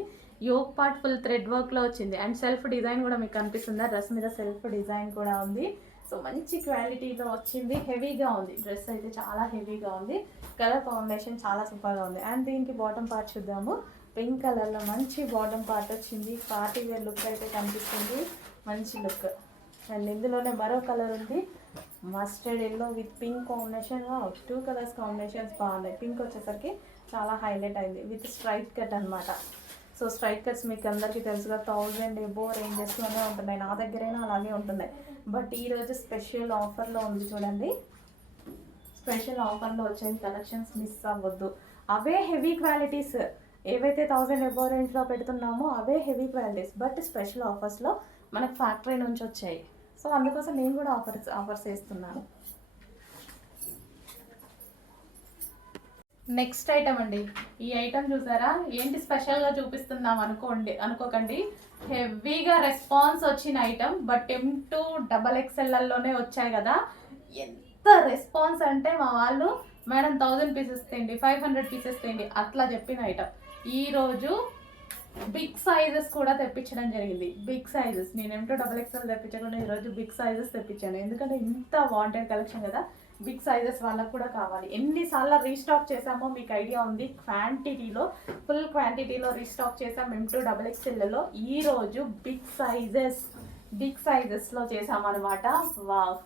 యోక్ పార్ట్ ఫుల్ థ్రెడ్ వర్క్లో వచ్చింది. అండ్ సెల్ఫ్ డిజైన్ కూడా మీకు కనిపిస్తుందా, డ్రెస్ మీద సెల్ఫ్ డిజైన్ కూడా ఉంది. సో మంచి క్వాలిటీలో వచ్చింది, హెవీగా ఉంది. డ్రెస్ అయితే చాలా హెవీగా ఉంది. కలర్ కాంబినేషన్ చాలా సూపర్గా ఉంది. అండ్ దీనికి బాటమ్ పార్ట్ చూద్దాము. పింక్ కలర్లో మంచి బాటమ్ పార్ట్ వచ్చింది. పార్టీ వేర్ లుక్ అయితే కనిపిస్తుంది, మంచి లుక్. అండ్ ఇందులోనే మరో కలర్ ఉంది, mustard yellow with pink combination. 2 colours combinations బాగున్నాయి. పింక్ వచ్చేసరికి చాలా హైలైట్ అయింది, విత్ స్ట్రైట్ కట్ అనమాట. సో స్ట్రైట్ కట్స్ మీకు అందరికీ తెలుసుగా 1000 ఎబో రేంజెస్లోనే ఉంటున్నాయి. నా దగ్గరైనా అలాగే ఉంటున్నాయి, బట్ ఈరోజు స్పెషల్ ఆఫర్లో ఉంది చూడండి. స్పెషల్ ఆఫర్లో వచ్చే కలెక్షన్స్ మిస్ అవ్వద్దు. అవే హెవీ క్వాలిటీస్, ఏవైతే 1000 ఎబో రేంజ్లో పెడుతున్నామో అవే హెవీ క్వాలిటీస్, బట్ స్పెషల్ ఆఫర్స్లో మనకు ఫ్యాక్టరీ నుంచి వచ్చాయి. సో అందుకోసం నేను కూడా ఆఫర్స్ వేస్తున్నాను. నెక్స్ట్ ఐటమ్ అండి. ఈ ఐటమ్ చూసారా, ఏంటి స్పెషల్గా చూపిస్తున్నాం అనుకోకండి. హెవీగా రెస్పాన్స్ వచ్చిన ఐటమ్, బట్ M2 XXLలోనే వచ్చాయి కదా. ఎంత రెస్పాన్స్ అంటే మా వాళ్ళు మేడం 1000 పీసెస్ తేండి, 500 పీసెస్ తేండి అట్లా చెప్పిన ఐటమ్. ఈరోజు బిగ్ సైజెస్ కూడా తెప్పించడం జరిగింది. బిగ్ సైజెస్ నేను M2 XXL తెప్పించకుండా ఈరోజు బిగ్ సైజెస్ తెప్పించాను. ఎందుకంటే ఇంత వాంటెడ్ కలెక్షన్ కదా, బిగ్ సైజెస్ వాళ్ళకు కూడా కావాలి. ఎన్నిసార్లు రీస్టాక్ చేసామో మీకు ఐడియా ఉంది. క్వాంటిటీలో, ఫుల్ క్వాంటిటీలో రీస్టాక్ చేసాం M2 XXLలో. ఈరోజు బిగ్ సైజెస్లో చేసామన్నమాట. వావ్,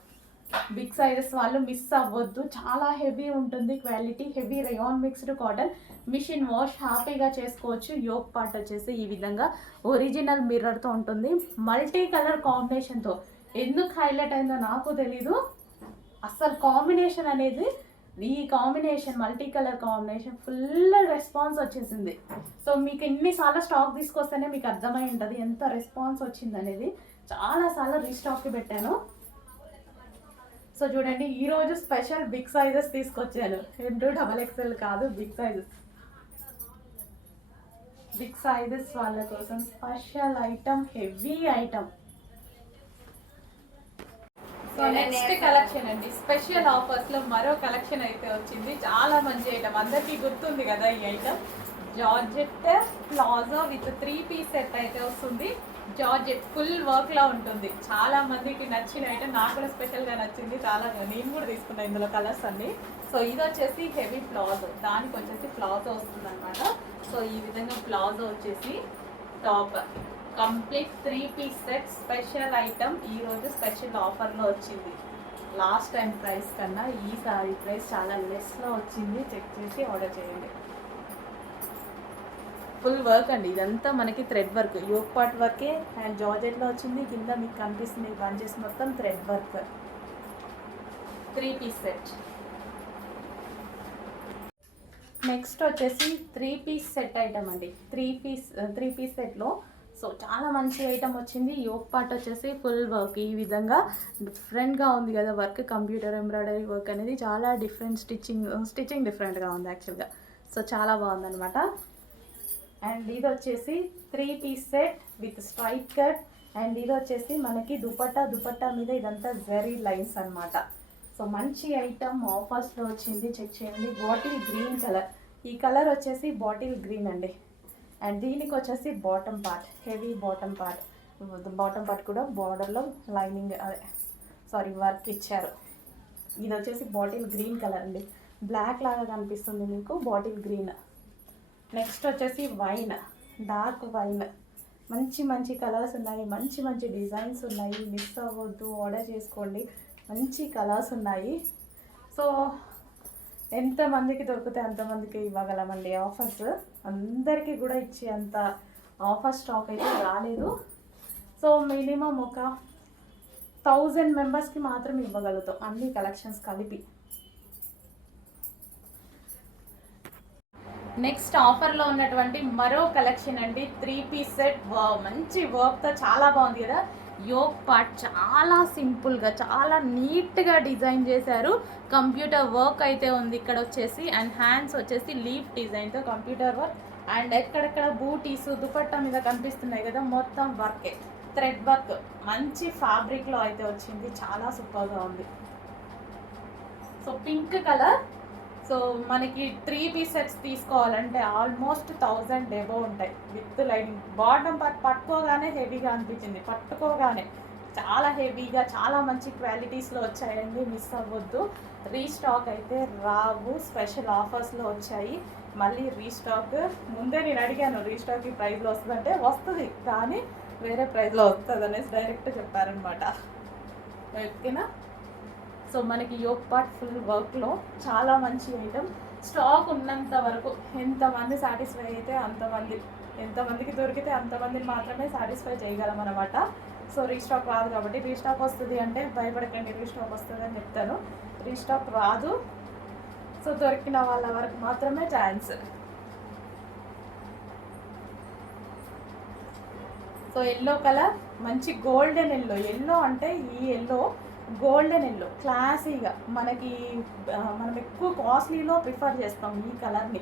బిగ్ సైజెస్ వాళ్ళు మిస్ అవ్వద్దు. చాలా హెవీ ఉంటుంది quality, heavy rayon mixed cotton. Machine wash హ్యాపీగా చేసుకోవచ్చు. యోక్ పార్ట్ వచ్చేసి ఈ విధంగా ఒరిజినల్ మిర్రర్తో ఉంటుంది, మల్టీ కలర్ కాంబినేషన్తో. ఎందుకు హైలైట్ అయిందో నాకు తెలీదు, అసలు కాంబినేషన్ అనేది, ఈ combination multi colour combination full response వచ్చేసింది. సో మీకు ఎన్నిసార్లు స్టాక్ తీసుకొస్తేనే మీకు అర్థమై ఉంటుంది ఎంత రెస్పాన్స్ వచ్చింది అనేది. చాలాసార్లు రీస్టాక్కి పెట్టాను. సో చూడండి, ఈరోజు స్పెషల్ బిగ్ సైజెస్ తీసుకొచ్చాను. M2 XXL కాదు, బిగ్ సైజెస్ వాళ్ళ కోసం special item, heavy item. So next collection అండి, స్పెషల్ ఆఫర్స్లో మరో కలెక్షన్ అయితే వచ్చింది. చాలా మంచి ఐటమ్, అందరికీ గుర్తుంది కదా ఈ item. Georgette palazzo with 3 piece set అయితే వస్తుంది. జార్జెట్ ఫుల్ వర్క్లో ఉంటుంది. చాలా మందికి నచ్చిన ఐటమ్, నాకు కూడా స్పెషల్గా నచ్చింది. చాలా నేను కూడా తీసుకున్నాను ఇందులో కలర్స్ అన్ని. సో ఇది వచ్చేసి హెవీ ప్లాజో, దానికి వచ్చేసి ప్లాజో వస్తుంది అనమాట. సో ఈ విధంగా ప్లాజో వచ్చేసి top, complete 3 piece set special item. ఈరోజు స్పెషల్ ఆఫర్లో వచ్చింది. లాస్ట్ టైం ప్రైస్ కన్నా ఈసారి ప్రైస్ చాలా లెస్లో వచ్చింది. చెక్ చేసి ఆర్డర్ చేయండి. ఫుల్ వర్క్ అండి, ఇదంతా మనకి థ్రెడ్ వర్క్, యోక్ పార్ట్ వర్కే అండ్ జార్జెట్లో వచ్చింది. కింద మీకు కనిపిస్తుంది బంచెస్ మొత్తం thread work. 3 piece set. Next వచ్చేసి 3 పీస్ సెట్ ఐటమ్ అండి. 3 పీస్ సెట్లో సో చాలా మంచి ఐటమ్ వచ్చింది. యోక్ పార్ట్ వచ్చేసి ఫుల్ వర్క్ ఈ విధంగా డిఫరెంట్గా ఉంది కదా వర్క్. కంప్యూటర్ ఎంబ్రాయిడరీ వర్క్ అనేది చాలా డిఫరెంట్, స్టిచ్చింగ్ డిఫరెంట్గా ఉంది యాక్చువల్గా. సో చాలా బాగుందనమాట. అండ్ ఇది వచ్చేసి 3 piece set with straight cut. And ఇది వచ్చేసి మనకి దుపట్టా మీద ఇదంతా జరీ లైన్స్ అనమాట. సో మంచి ఐటమ్ ఆఫర్స్లో వచ్చింది. చెక్ చేయండి. బాటిల్ గ్రీన్ కలర్, ఈ కలర్ వచ్చేసి బాటిల్ గ్రీన్ అండి. అండ్ దీనికి వచ్చేసి bottom part, heavy bottom part కూడా బార్డర్లో లైనింగ్ వర్క్ ఇచ్చారు. ఇది వచ్చేసి బాటిల్ గ్రీన్ కలర్ అండి. బ్లాక్ లాగా కనిపిస్తుంది మీకు, బాటిల్ గ్రీన్. నెక్స్ట్ వచ్చేసి వైన్, డార్క్ వైన్. మంచి కలర్స్ ఉన్నాయి, మంచి డిజైన్స్ ఉన్నాయి. మిస్ అవ్వద్దు, ఆర్డర్ చేసుకోండి. మంచి కలర్స్ ఉన్నాయి. సో ఎంతమందికి దొరికితే అంతమందికి ఇవ్వగలమండి ఆఫర్స్. అందరికీ కూడా ఇచ్చే అంత ఆఫర్ స్టాక్ అయితే రాలేదు. సో మినిమం ఒక 1000 మెంబర్స్కి మాత్రం ఇవ్వగలుగుతాం అన్ని కలెక్షన్స్ కలిపి. నెక్స్ట్ ఆఫర్లో ఉన్నటువంటి మరో కలెక్షన్ అండి, 3 పీస్ సెట్. మంచి వర్క్తో చాలా బాగుంది కదా. యోక్ పార్ట్ చాలా సింపుల్గా, చాలా నీట్గా డిజైన్ చేశారు. కంప్యూటర్ వర్క్ అయితే ఉంది ఇక్కడ వచ్చేసి. అండ్ హ్యాండ్స్ వచ్చేసి లీఫ్ డిజైన్తో కంప్యూటర్ వర్క్. అండ్ ఎక్కడెక్కడ బూటీస్ దుపట్టా మీద కనిపిస్తున్నాయి కదా, మొత్తం వర్కే, థ్రెడ్ వర్క్. మంచి ఫ్యాబ్రిక్లో అయితే వచ్చింది, చాలా సూపర్గా ఉంది. So pink colour. సో మనకి 3 పీస్ సెట్స్ తీసుకోవాలంటే ఆల్మోస్ట్ 1000 ఎబో ఉంటాయి విత్ లైనింగ్. బాటమ్ పార్ట్ పట్టుకోగానే హెవీగా అనిపించింది, పట్టుకోగానే చాలా హెవీగా, చాలా మంచి క్వాలిటీస్లో వచ్చాయండి. మిస్ అవ్వద్దు. రీస్టాక్ అయితే రావు, స్పెషల్ ఆఫర్స్లో వచ్చాయి. మళ్ళీ రీస్టాక్ ముందే నేను అడిగాను, రీస్టాక్ ఈ ప్రైస్లో వస్తుందంటే వస్తుంది కానీ వేరే ప్రైస్లో వస్తుంది అనేసి డైరెక్ట్ చెప్పారనమాట. ఓకేనా. సో మనకి యోక్ పార్ట్ ఫుల్ వర్క్లో చాలా మంచి ఐటమ్. స్టాక్ ఉన్నంత వరకు ఎంతమంది సాటిస్ఫై అయితే ఎంతమందికి దొరికితే అంతమందిని మాత్రమే సాటిస్ఫై చేయగలం అనమాట. సో రీస్టాక్ రాదు కాబట్టి, రీస్టాక్ వస్తుంది అంటే భయపడకండి, రీస్టాక్ వస్తుంది అని చెప్తాను. రీస్టాక్ రాదు. సో దొరికిన వాళ్ళ వరకు మాత్రమే ఛాన్స్. సో ఎల్లో కలర్, మంచి గోల్డెన్ ఎల్లో అంటే ఈ ఎల్లో గోల్డెన్ ఎల్లో, క్లాసీగా మనకి మనం ఎక్కువ కాస్ట్లీలో ప్రిఫర్ చేస్తాం ఈ కలర్ని.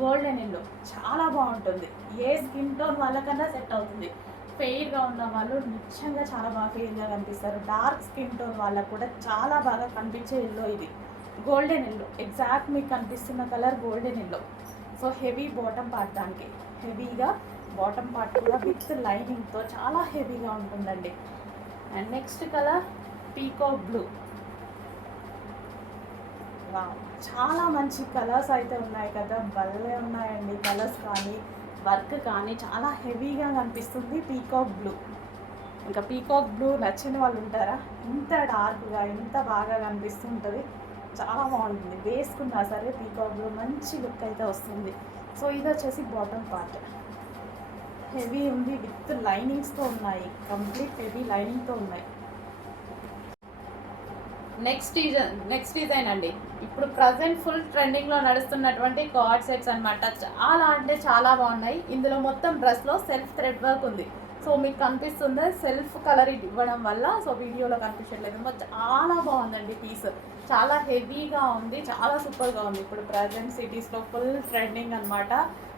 గోల్డెన్ ఎల్లో చాలా బాగుంటుంది. ఏ స్కిన్ టోన్ వాళ్ళకన్నా సెట్ అవుతుంది. ఫెయిర్గా ఉన్న వాళ్ళు నిజంగా చాలా బాగా ఫెయిర్గా కనిపిస్తారు. డార్క్ స్కిన్ టోన్ వాళ్ళకు కూడా చాలా బాగా కనిపించే ఎల్లో ఇది. గోల్డెన్ ఎల్లో ఎగ్జాక్ట్ మీకు కనిపిస్తున్న colour golden yellow. So heavy bottom part, దానికి హెవీగా బాటమ్ పార్ట్ కూడా విత్ లైనింగ్తో చాలా హెవీగా ఉంటుందండి. And next colour peacock blue. చాలా మంచి కలర్స్ అయితే ఉన్నాయి కదా, భలే ఉన్నాయండి కలర్స్ కానీ వర్క్ కానీ చాలా హెవీగా కనిపిస్తుంది. పీకాక్ బ్లూ, ఇంకా పీకాక్ బ్లూ నచ్చిన వాళ్ళు ఉంటారా? ఇంత డార్క్గా ఇంత బాగా కనిపిస్తుంటుంది, చాలా బాగుంటుంది. వేసుకున్నా సరే పీకాక్ బ్లూ మంచి లుక్ అయితే వస్తుంది. సో ఇది వచ్చేసి బాటమ్ పార్ట్, హెవీ ఉంది విత్ లైనింగ్స్తో ఉన్నాయి, కంప్లీట్ హెవీ లైనింగ్తో ఉన్నాయి. నెక్స్ట్ డిజైన్ అండి, ఇప్పుడు ప్రజెంట్ ఫుల్ ట్రెండింగ్లో నడుస్తున్నటువంటి కార్డ్ సెట్స్ అనమాట. చాలా అంటే చాలా బాగున్నాయి. ఇందులో మొత్తం డ్రెస్లో సెల్ఫ్ థ్రెడ్ వర్క్ ఉంది. సో మీకు కనిపిస్తుంది సెల్ఫ్ కలర్ ఇవ్వడం వల్ల, సో వీడియోలో కనిపించట్లేదు. చాలా బాగుందండి పీస్, చాలా హెవీగా ఉంది, చాలా సూపర్గా ఉంది. ఇప్పుడు ప్రజెంట్ సిటీస్లో ఫుల్ ట్రెండింగ్ అనమాట.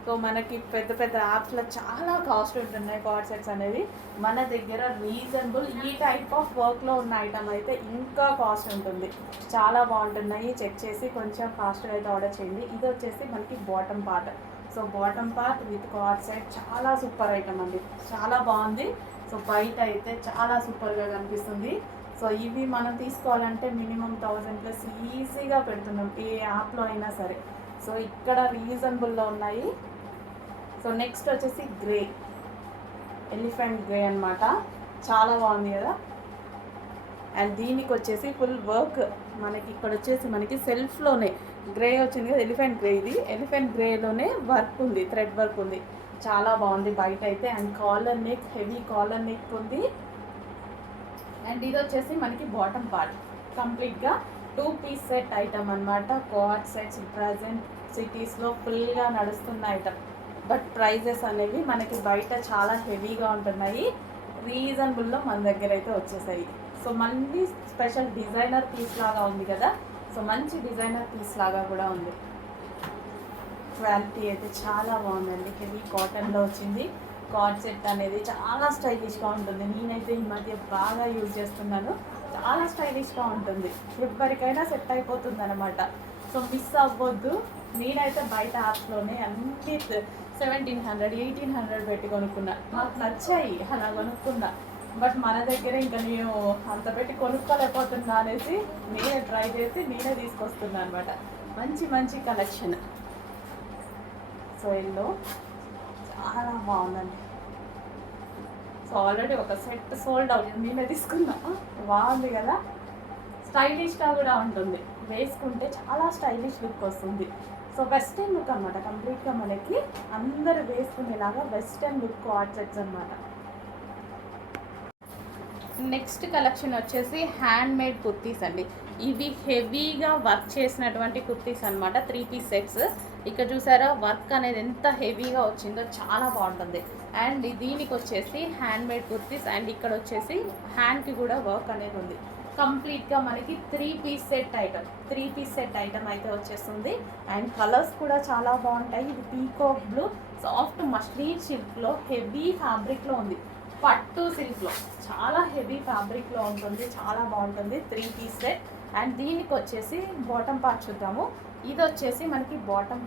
సో మనకి పెద్ద పెద్ద యాప్స్లో చాలా కాస్ట్ ఉంటున్నాయి కార్డ్ సెట్స్ అనేది. మన దగ్గర రీజనబుల్ ఈ టైప్ ఆఫ్ వర్క్లో ఉన్న ఐటమ్ అయితే ఇంకా కాస్ట్ ఉంటుంది. చాలా బాగుంటున్నాయి. చెక్ చేసి కొంచెం ఫాస్ట్గా అయితే ఆర్డర్ చేయండి. ఇది వచ్చేసి మనకి bottom part. So bottom part with card set చాలా సూపర్ ఐటమ్ అండి, చాలా బాగుంది. సో బయట అయితే చాలా సూపర్గా కనిపిస్తుంది. సో ఇవి మనం తీసుకోవాలంటే మినిమం 1000+ ఈజీగా పెడుతున్నాం ఏ యాప్లో అయినా సరే. సో ఇక్కడ రీజనబుల్లో ఉన్నాయి. సో నెక్స్ట్ వచ్చేసి గ్రే, ఎలిఫెంట్ గ్రే అనమాట, చాలా బాగుంది కదా. అండ్ దీనికి వచ్చేసి ఫుల్ వర్క్ మనకి ఇక్కడ వచ్చేసి మనకి సెల్ఫ్లోనే గ్రే వచ్చింది కదా, ఎలిఫెంట్ గ్రే, ఇది ఎలిఫెంట్ గ్రేలోనే వర్క్ ఉంది, థ్రెడ్ వర్క్ ఉంది, చాలా బాగుంది బయట అయితే. And collar neck, heavy collar neck ఉంది. అండ్ ఇది వచ్చేసి మనకి బాటమ్ పార్ట్ కంప్లీట్గా 2 పీస్ సెట్ ఐటమ్ అనమాట. కోఆర్డ్ సెట్స్ ప్రజెంట్ సిటీస్లో ఫుల్గా నడుస్తున్న ఐటమ్, బట్ ప్రైజెస్ అనేవి మనకి బయట చాలా హెవీగా ఉంటున్నాయి, రీజనబుల్లో మన దగ్గర అయితే వచ్చేసాయి. సో మళ్ళీ స్పెషల్ డిజైనర్ పీస్ లాగా ఉంది కదా, సో మంచి డిజైనర్ పీస్ లాగా కూడా ఉంది. క్వాలిటీ అయితే చాలా బాగుందండి, హెవీ కాటన్లో వచ్చింది. కార్డ్ సెట్ అనేది చాలా స్టైలిష్గా ఉంటుంది, నేనైతే ఈ మధ్య బాగా యూజ్ చేస్తున్నాను, చాలా స్టైలిష్గా ఉంటుంది, ఎవరికైనా సెట్ అయిపోతుంది అనమాట. సో మిస్ అవ్వద్దు. నేనైతే బయట యాప్స్లోనే అన్ని 1700 1800 పెట్టి కొనుక్కున్నా, నాకు నచ్చాయి అలా కొనుక్కున్నా. బట్ మన దగ్గర ఇంకా నేను అంత పెట్టి కొనుక్కోలేకపోతున్నా అనేసి నేనే ట్రై చేసి నేనే తీసుకొస్తున్నా అనమాట. మంచి మంచి కలెక్షన్. సో ఎల్లో చాలా బాగుందండి. సో ఆల్రెడీ ఒక సెట్ సోల్డ్ అవుట్, నేనే తీసుకున్నా, బాగుంది కదా, స్టైలిష్గా కూడా ఉంటుంది, వేసుకుంటే చాలా స్టైలిష్ లుక్ వస్తుంది. సో వెస్టర్న్ లుక్ అనమాట, కంప్లీట్గా మనకి అందరు వేసుకునేలాగా వెస్టర్న్ లుక్ కార్డ్ సెట్స్ అనమాట. నెక్స్ట్ కలెక్షన్ వచ్చేసి హ్యాండ్ మేడ్ కుర్తీస్ అండి. ఇవి హెవీగా వర్క్ చేసినటువంటి కుర్తీస్ అనమాట, 3 పీస్ సెట్స్. ఇక్కడ చూసారా వర్క్ అనేది ఎంత హెవీగా వచ్చిందో, చాలా బాగుంటుంది. అండ్ దీనికి వచ్చేసి హ్యాండ్ మేడ్ కుర్తీస్, అండ్ ఇక్కడ వచ్చేసి హ్యాండ్కి కూడా వర్క్ అనేది ఉంది. కంప్లీట్గా మనకి 3 piece set item, 3 piece set item అయితే వచ్చేస్తుంది. అండ్ కలర్స్ కూడా చాలా బాగుంటాయి. ఇది పీకాక్ బ్లూ, సాఫ్ట్ మస్లిన్ సిల్క్లో, హెవీ ఫ్యాబ్రిక్లో ఉంది, పట్టు సిల్క్లో, చాలా హెవీ ఫ్యాబ్రిక్లో ఉంటుంది, చాలా బాగుంటుంది. 3 పీస్ సెట్. అండ్ దీనికి వచ్చేసి బాటమ్ పార్ట్ చూద్దాము. ఇది వచ్చేసి మనకి బాటమ్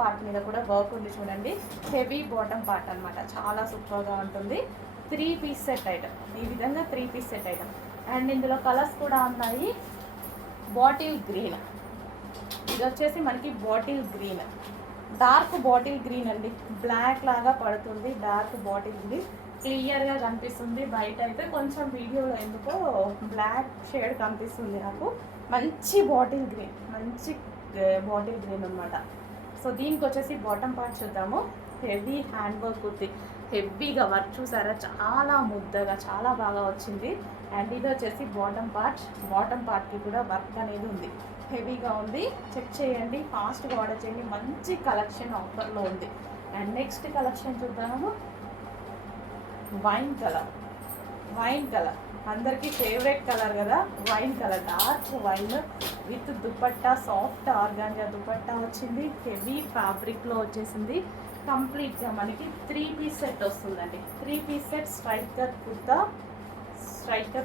పార్ట్ మీద కూడా వర్క్ ఉంది చూడండి, హెవీ బాటమ్ పార్ట్ అనమాట, చాలా సూపర్గా ఉంటుంది. 3 పీస్ సెట్ ఐటమ్, ఈ విధంగా 3 పీస్ సెట్ ఐటమ్. అండ్ ఇందులో కలర్స్ కూడా ఉన్నాయి. బాటిల్ గ్రీన్, ఇది వచ్చేసి మనకి bottle green, dark bottle green అండి, బ్లాక్ లాగా పడుతుంది, డార్క్ బాటిల్ గ్రీన్, క్లియర్గా కనిపిస్తుంది. బయట అయితే కొంచెం వీడియోలో ఎందుకో బ్లాక్ షేడ్ కనిపిస్తుంది నాకు. మంచి బాటిల్ గ్రీన్ అనమాట. సో దీనికి వచ్చేసి బాటమ్ పార్ట్ చూద్దాము. హెవీ హ్యాండ్ వర్క్ కుర్తి, హెవీగా వర్క్ చూసారా, చాలా ముద్దగా చాలా బాగా వచ్చింది. అండ్ ఇది వచ్చేసి బాటమ్ పార్ట్కి కూడా వర్క్ అనేది ఉంది, హెవీగా ఉంది. చెక్ చేయండి, ఫాస్ట్గా ఆర్డర్ చేయండి, మంచి కలెక్షన్ ఆఫర్లో ఉంది. అండ్ నెక్స్ట్ కలెక్షన్ చూద్దాము. వైన్ కలర్ అందరికీ ఫేవరెట్ కలర్ కదా, wine colour, dark wine with dupatta, soft organza dupatta వచ్చింది, హెవీ ఫ్యాబ్రిక్లో వచ్చేసింది. కంప్లీట్గా మనకి 3 పీస్ సెట్ వస్తుందండి. 3 పీస్ సెట్ స్ట్రైకర్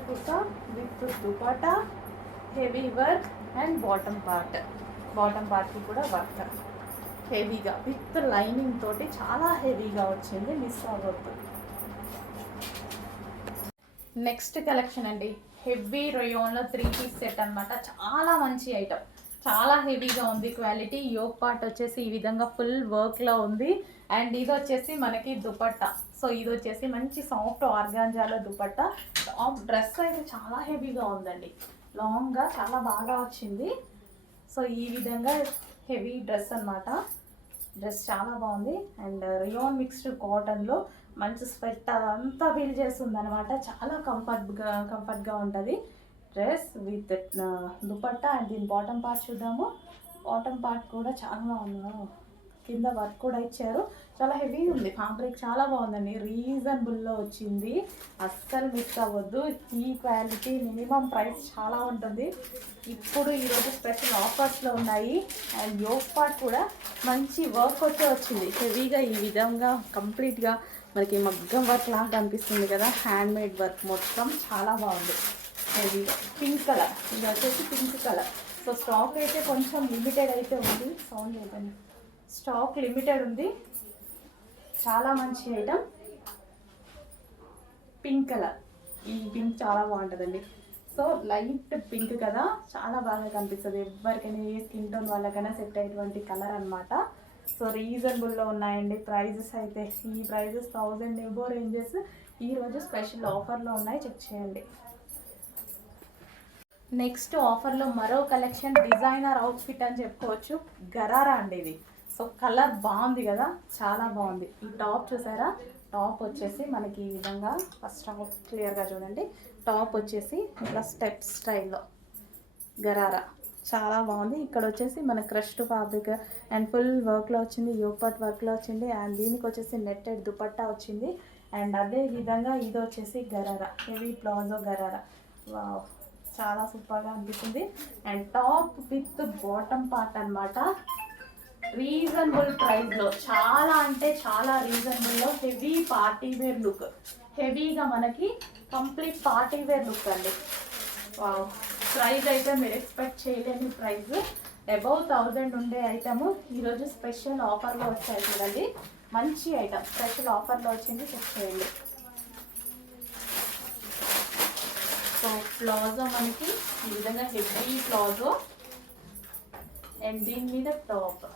kurta with dupatta, heavy work. And bottom పార్ట్కి కూడా వర్క్ హెవీగా విత్ లైనింగ్ తోటి చాలా హెవీగా వచ్చింది, మిస్ అవ్వద్దు. నెక్స్ట్ కలెక్షన్ అండి, హెవీ రయోన్లో 3 పీస్ సెట్ అనమాట, చాలా మంచి ఐటమ్, చాలా హెవీగా ఉంది క్వాలిటీ. యోక్ పార్ట్ వచ్చేసి ఈ విధంగా ఫుల్ వర్క్లో ఉంది. అండ్ ఇది వచ్చేసి మనకి దుపట్టా. సో ఇది వచ్చేసి మంచి సాఫ్ట్ ఆర్గాంజాలో దుపట్టా. డ్రెస్ అయితే చాలా హెవీగా ఉందండి, లాంగ్గా చాలా బాగా వచ్చింది. సో ఈ విధంగా హెవీ డ్రెస్ అనమాట, డ్రెస్ చాలా బాగుంది. అండ్ రియోన్ మిక్స్డ్ కాటన్లో మంచి స్వెట్ అదంతా ఫీల్ చేస్తుంది అనమాట, చాలా కంఫర్ట్గా ఉంటుంది డ్రెస్ విత్ దుపట్టా. అండ్ దీని బాటమ్ పార్ట్ చూద్దాము. బాటమ్ పార్ట్ కూడా చాలా బాగుంది, కింద వర్క్ కూడా ఇచ్చారు, చాలా హెవీ ఉంది, ఫ్యాబ్రిక్ చాలా బాగుందండి, రీజనబుల్లో వచ్చింది, అస్సలు మిస్ అవ్వద్దు. ఈ క్వాలిటీ మినిమం ప్రైస్ చాలా ఉంటుంది. ఇప్పుడు ఈరోజు స్పెషల్ ఆఫర్స్లో ఉన్నాయి. అండ్ యోక్ పార్ట్ కూడా మంచి వర్క్ వచ్చింది, హెవీగా ఈ విధంగా కంప్లీట్గా మనకి మగ్గం వర్క్ లాగా అనిపిస్తుంది కదా, హ్యాండ్ మేడ్ వర్క్ మొత్తం చాలా బాగుంది. హెవీగా పింక్ కలర్, ఇది వచ్చేసి పింక్ కలర్. సో స్టాక్ అయితే కొంచెం లిమిటెడ్ అయితే ఉంది, సౌండ్ అయిపోయింది, స్టాక్ లిమిటెడ్ ఉంది, చాలా మంచి ఐటమ్. పింక్ కలర్, ఈ పింక్ చాలా బాగుంటుందండి. సో లైట్ పింక్ కదా, చాలా బాగా కనిపిస్తుంది, ఎవరికైనా ఏ స్కిన్ టోన్ వాళ్ళకైనా సెట్ అయ్యేటువంటి కలర్ అనమాట. సో రీజనబుల్లో ఉన్నాయండి ప్రైజెస్ అయితే, ఈ ప్రైజెస్ 1000 ఎబో రేంజెస్ ఈరోజు స్పెషల్ ఆఫర్లో ఉన్నాయి, చెక్ చేయండి. నెక్స్ట్ ఆఫర్లో మరో కలెక్షన్ డిజైనర్ అవుట్ఫిట్ అని చెప్పుకోవచ్చు. గరారా అండి ఇది. సో కలర్ బాగుంది కదా, చాలా బాగుంది. ఈ టాప్ చూసారా, టాప్ వచ్చేసి మనకి ఈ విధంగా, ఫస్ట్ టాప్ క్లియర్గా చూడండి. టాప్ వచ్చేసి ఇట్లా స్టెప్ స్టైల్లో గరారా చాలా బాగుంది. ఇక్కడ వచ్చేసి మన క్రష్డ్ ఫ్యాబ్రిక్ అండ్ ఫుల్ వర్క్లో వచ్చింది, యోపాట్ వర్క్లో వచ్చింది. అండ్ దీనికి వచ్చేసి నెట్టెడ్ దుపట్టా వచ్చింది. అండ్ అదే విధంగా ఇది వచ్చేసి gharara, heavy palazzo gharara. Wow, చాలా సూపర్గా అనిపిస్తుంది. And top with bottom part అనమాట. రీజనబుల్ ప్రైస్లో, చాలా అంటే చాలా రీజనబుల్లో హెవీ పార్టీ వేర్ లుక్. హెవీగా మనకి కంప్లీట్ పార్టీ వేర్ లుక్ అండి. వావ్, ప్రైస్ అయితే మీరు ఎక్స్పెక్ట్ చేయలేని ప్రైస్. అబౌవ్ 1000 ఉండే ఐటమ్ ఈరోజు స్పెషల్ ఆఫర్లో వచ్చాయి చూడండి. మంచి ఐటమ్ స్పెషల్ ఆఫర్లో వచ్చింది, చెక్ చేయండి. సో ప్లాజో మనకి ఈ విధంగా హెవీ ప్లాజో అండ్ దీని మీద టాప్.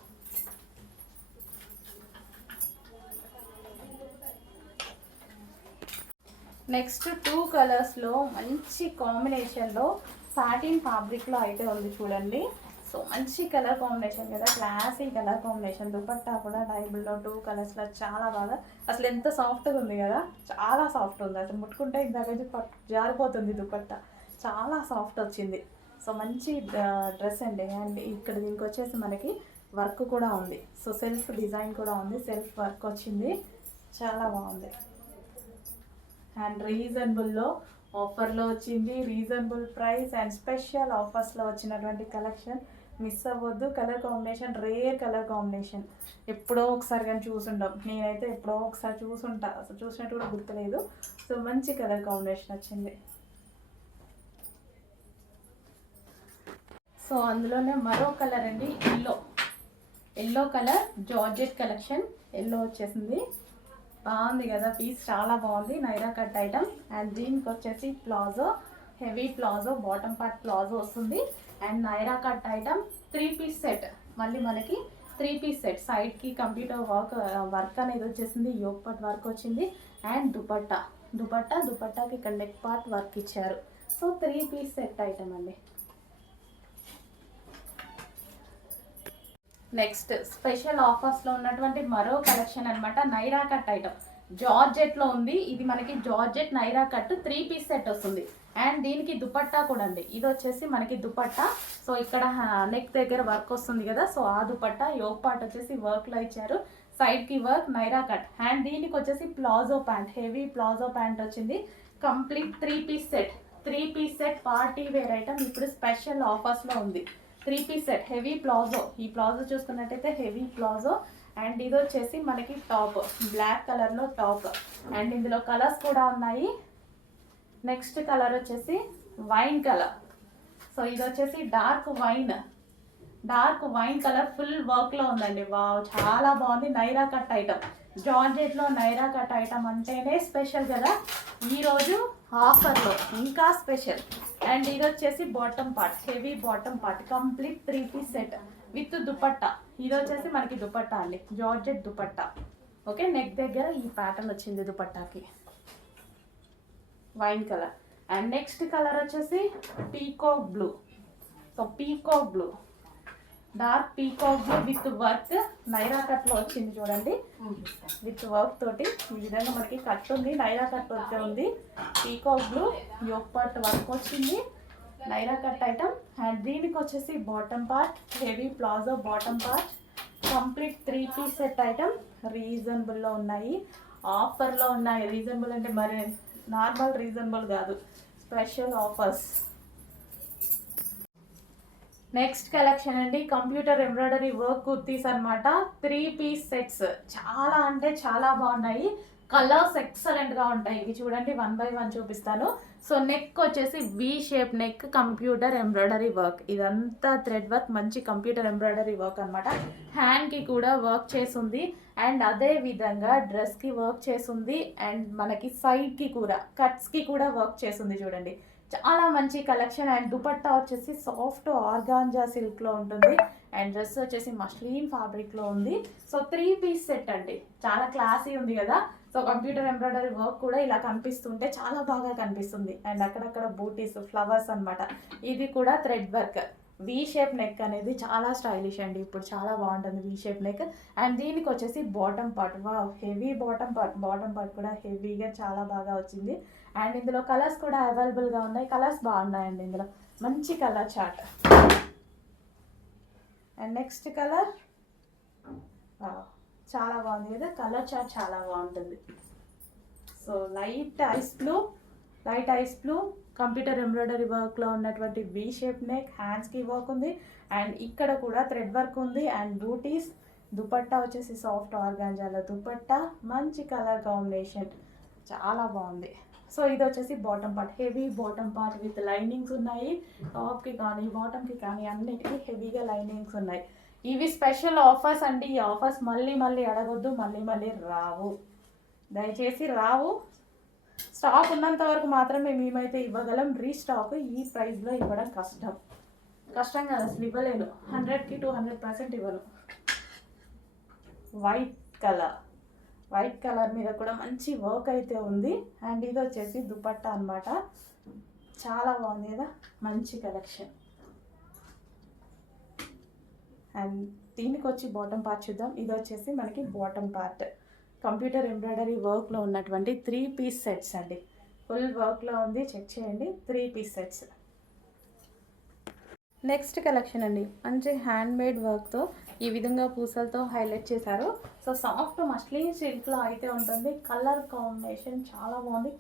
నెక్స్ట్ 2 కలర్స్లో మంచి కాంబినేషన్లో సాటిన్ ఫ్యాబ్రిక్లో అయితే ఉంది చూడండి. సో మంచి కలర్ కాంబినేషన్ కదా, క్లాసీ కలర్ కాంబినేషన్. దుపట్టా కూడా డైబుల్లో 2 కలర్స్లో చాలా బాగా, అసలు ఎంత సాఫ్ట్గా ఉంది కదా, చాలా సాఫ్ట్ ఉంది. అసలు ముట్టుకుంటే ఇందాక జారిపోతుంది దుపట్టా, చాలా సాఫ్ట్ వచ్చింది. సో మంచి డ్రెస్ అండి. అండ్ ఇక్కడ దీనికి వచ్చేసి మనకి వర్క్ కూడా ఉంది. సో సెల్ఫ్ డిజైన్ కూడా ఉంది, సెల్ఫ్ వర్క్ వచ్చింది, చాలా బాగుంది. అండ్ రీజనబుల్లో ఆఫర్లో వచ్చింది, రీజనబుల్ ప్రైస్ అండ్ స్పెషల్ ఆఫర్స్లో వచ్చినటువంటి కలెక్షన్. మిస్ అవ్వద్దు. Colour combination rare colour combination, ఎప్పుడో ఒకసారి కానీ చూసుంటాం. నేనైతే ఎప్పుడో ఒకసారి చూసుంటా, అసలు చూసినట్టు కూడా గుర్తులేదు. సో మంచి కలర్ కాంబినేషన్ వచ్చింది. సో అందులోనే మరో కలర్ అండి, yellow colour georgette collection. Yellow వచ్చేసింది, బాగుంది కదా పీస్, చాలా బాగుంది. Naira cut item. అండ్ దీనికి వచ్చేసి palazzo, heavy palazzo, bottom part palazzo వస్తుంది. And Naira cut item 3 piece set. మళ్ళీ మనకి 3 పీస్ సెట్, సైడ్కి కంప్యూటర్ వర్క్ అనేది వచ్చేసింది, యోగ్ పార్ట్ వర్క్ వచ్చింది. అండ్ దుపట్టాకి ఇక్కడ నెక్ పార్ట్ వర్క్ ఇచ్చారు. సో 3 పీస్ సెట్ ఐటమ్ అండి. నెక్స్ట్ స్పెషల్ ఆఫర్స్లో ఉన్నటువంటి మరో కలెక్షన్ అనమాట. నైరా కట్ ఐటమ్ జార్జెట్లో ఉంది. ఇది మనకి georgette Naira cut 3 piece set వస్తుంది. అండ్ దీనికి దుపట్టా కూడా అండి. ఇది వచ్చేసి మనకి దుపట్టా. సో ఇక్కడ నెక్ దగ్గర వర్క్ వస్తుంది కదా, సో ఆ దుపట్టా. యోగ్ పార్ట్ వచ్చేసి వర్క్లో ఇచ్చారు, సైడ్కి వర్క్, నైరా కట్. అండ్ దీనికి వచ్చేసి palazzo pant, heavy palazzo pant వచ్చింది. Complete 3 piece set, 3 piece set party wear item ఇప్పుడు స్పెషల్ ఆఫర్స్లో ఉంది. 3 పీస్ సెట్ హెవీ ప్లాజో. ఈ ప్లాజో చూసుకున్నట్టయితే హెవీ ప్లాజో. అండ్ ఇది వచ్చేసి మనకి టాప్, బ్లాక్ కలర్లో టాప్. అండ్ ఇందులో కలర్స్ కూడా ఉన్నాయి. నెక్స్ట్ కలర్ వచ్చేసి వైన్ కలర్. సో ఇది వచ్చేసి డార్క్ వైన్ కలర్, ఫుల్ వర్క్లో ఉందండి. వావ్, చాలా బాగుంది. నైరా కట్ ఐటమ్, జార్జెట్లో నైరా కట్ ఐటమ్ అంటేనే స్పెషల్ కదా, ఈరోజు ఆఫర్లో ఇంకా స్పెషల్. అండ్ ఇది వచ్చేసి bottom part, heavy bottom part, complete 3 piece set with dupatta. ఇది వచ్చేసి మనకి దుపట్టా అండి, జార్జెట్ దుపట్టా. ఓకే, నెక్ దగ్గర ఈ ప్యాటర్న్ వచ్చింది దుపట్టాకి, wine colour. And next colour వచ్చేసి peacock blue. So peacock blue, dark peacock blue with work, Naira కట్లో వచ్చింది చూడండి, విత్ వర్క్ తోటి. ఈ విధంగా మనకి కట్ ఉంది, నైరా కట్ వర్క్ ఉంది. Peacock blue, yoke part work వచ్చింది, నైరా కట్ ఐటమ్. అండ్ దీనికి వచ్చేసి bottom part, heavy palazzo bottom part, complete 3 piece set item. రీజనబుల్లో ఉన్నాయి, ఆఫర్లో ఉన్నాయి. రీజనబుల్ అంటే మరి నార్మల్ రీజనబుల్ కాదు, స్పెషల్ ఆఫర్స్. నెక్స్ట్ కలెక్షన్ అండి, కంప్యూటర్ ఎంబ్రాయిడరీ వర్క్ కుర్తీస్ అనమాట. 3 పీస్ సెట్స్, చాలా అంటే చాలా బాగున్నాయి. కలర్స్ ఎక్సలెంట్గా ఉంటాయి. ఇవి చూడండి, 1 బై 1 చూపిస్తాను. సో నెక్ వచ్చేసి V shape neck, computer embroidery work. ఇదంతా థ్రెడ్ వర్క్, మంచి కంప్యూటర్ ఎంబ్రాయిడరీ వర్క్ అనమాట. హ్యాండ్కి కూడా వర్క్ చేసింది. అండ్ అదే విధంగా డ్రెస్కి వర్క్ చేసింది. అండ్ మనకి సైడ్కి కూడా, కట్స్కి కూడా వర్క్ చేసింది చూడండి. చాలా మంచి కలెక్షన్. అండ్ దుపట్టా వచ్చేసి సాఫ్ట్ ఆర్గాంజా సిల్క్లో ఉంటుంది. అండ్ డ్రెస్ వచ్చేసి మస్లిన్ ఫ్యాబ్రిక్లో ఉంది. సో 3 పీస్ సెట్ అండి, చాలా క్లాసీ ఉంది కదా. సో కంప్యూటర్ ఎంబ్రాయిడరీ వర్క్ కూడా ఇలా కనిపిస్తుంటే చాలా బాగా కనిపిస్తుంది. అండ్ అక్కడక్కడ బూటీస్ ఫ్లవర్స్ అన్నమాట. ఇది కూడా thread work. We shape neck అనేది చాలా స్టైలిష్ అండి, ఇప్పుడు చాలా బాగుంటుంది వీ షేప్ నెక్. అండ్ దీనికి వచ్చేసి బాటమ్ పార్ట్, వా హెవీ బాటమ్ పార్ట్ కూడా హెవీగా చాలా బాగా వచ్చింది. అండ్ ఇందులో కలర్స్ కూడా అవైలబుల్గా ఉన్నాయి. కలర్స్ బాగున్నాయండి, ఇందులో మంచి colour chart. And next colour చాలా బాగుంది కదా, కలర్ చార్ట్ చాలా బాగుంటుంది. So light ice blue computer embroidery వర్క్లో ఉన్నటువంటి వీ షేప్ నెక్, హ్యాండ్స్కి వర్క్ ఉంది. అండ్ ఇక్కడ కూడా థ్రెడ్ వర్క్ ఉంది. అండ్ బూటీస్, దుపట్టా వచ్చేసి సాఫ్ట్ ఆర్గాంజాలో దుపట్టా, మంచి కలర్ కాంబినేషన్, చాలా బాగుంది. సో ఇది వచ్చేసి bottom part, heavy bottom part with linings ఉన్నాయి. టాప్కి కానీ బాటమ్కి కానీ అన్నిటికీ హెవీగా లైనింగ్స్ ఉన్నాయి. ఇవి స్పెషల్ ఆఫర్స్ అండి. ఈ ఆఫర్స్ మళ్ళీ అడగొద్దు, మళ్ళీ రావు, దయచేసి రావు. స్టాక్ ఉన్నంత వరకు మాత్రమే మేమైతే ఇవ్వగలం. రీస్టాక్ ఈ ప్రైస్లో ఇవ్వడం కష్టం కదా, అసలు ఇవ్వలేను. 100కి 200% ఇవ్వను. వైట్ కలర్ మీద కూడా మంచి వర్క్ అయితే ఉంది. అండ్ ఇది వచ్చేసి దుపట్టా అనమాట, చాలా బాగుంది కదా, మంచి కలెక్షన్. అండ్ దీనికి వచ్చి బాటమ్ పార్ట్ చూద్దాం. ఇది వచ్చేసి మనకి బాటమ్ పార్ట్ కంప్యూటర్ ఎంబ్రాయిడరీ వర్క్లో ఉన్నటువంటి 3 పీస్ సెట్స్ అండి. ఫుల్ వర్క్లో ఉంది, చెక్ చేయండి. 3 పీస్ సెట్స్. నెక్స్ట్ కలెక్షన్ అండి, మంచి హ్యాండ్ మేడ్ వర్క్తో ఈ విధంగా పూసలతో హైలైట్ చేశారు. సో సాఫ్ట్ మస్లిన్ సిల్క్లో అయితే ఉంటుంది. కలర్ కాంబినేషన్ చాలా బాగుంది.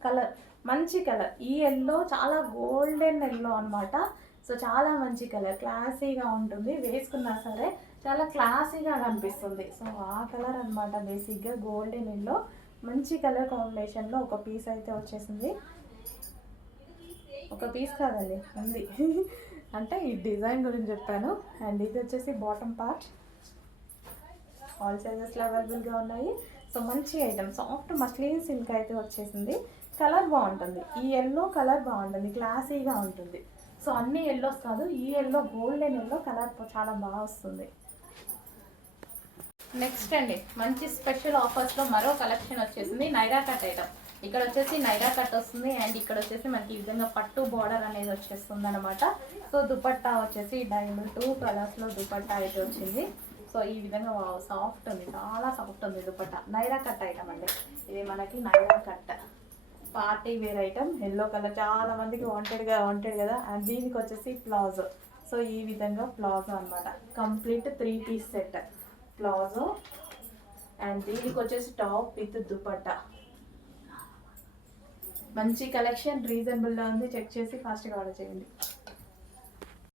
మంచి కలర్, ఈ ఎల్లో చాలా గోల్డెన్ ఎల్లో అనమాట. సో చాలా మంచి కలర్, క్లాసీగా ఉంటుంది, వేసుకున్నా సరే చాలా క్లాసీగా కనిపిస్తుంది. సో ఆ కలర్ అనమాట, బేసిక్గా గోల్డెన్ ఎల్లో, మంచి కలర్ కాంబినేషన్లో ఒక పీస్ అయితే వచ్చేసింది. ఒక పీస్ కాదండి, ఉంది అంటే ఈ డిజైన్ గురించి చెప్పాను. అండ్ ఇది వచ్చేసి బాటమ్ పార్ట్, ఆల్ సైజెస్లో అవైలబుల్గా ఉన్నాయి. సో మంచి ఐటమ్, సాఫ్ట్ మస్లిన్ సిల్క్ అయితే వచ్చేసింది. కలర్ బాగుంటుంది, ఈ ఎల్లో కలర్ బాగుంటుంది, క్లాసీగా ఉంటుంది. సో అన్ని ఎల్లోస్ కాదు, ఈ ఎల్లో గోల్డెన్ ఎల్లో కలర్ చాలా బాగా వస్తుంది. నెక్స్ట్ అండి, మంచి స్పెషల్ ఆఫర్స్లో మరో కలెక్షన్ వచ్చేసింది. Naira cut item. ఇక్కడ వచ్చేసి నైరా కట్ వస్తుంది. అండ్ ఇక్కడ వచ్చేసి మనకి ఈ విధంగా పట్టు బార్డర్ అనేది వచ్చేస్తుంది అనమాట. సో దుపట్టా వచ్చేసి డైమండ్ 2 కలర్స్లో దుపట్టా అయితే వచ్చింది. సో ఈ విధంగా సాఫ్ట్ ఉంది, చాలా సాఫ్ట్ ఉంది దుపట్టా. నైరా కట్ ఐటమ్ అండి ఇది, మనకి Naira cut party wear item. Yellow colour చాలా మందికి వాంటెడ్ కదా. అండ్ దీనికి వచ్చేసి ప్లాజో. సో ఈ విధంగా ప్లాజో అనమాట, complete 3 piece set palazzo. And దీనికి వచ్చేసి టాప్ విత్ దుపట్టా. మంచి కలెక్షన్, రీజనబుల్గా ఉంది, చెక్ చేసి ఫాస్ట్గా ఆర్డర్ చేయండి.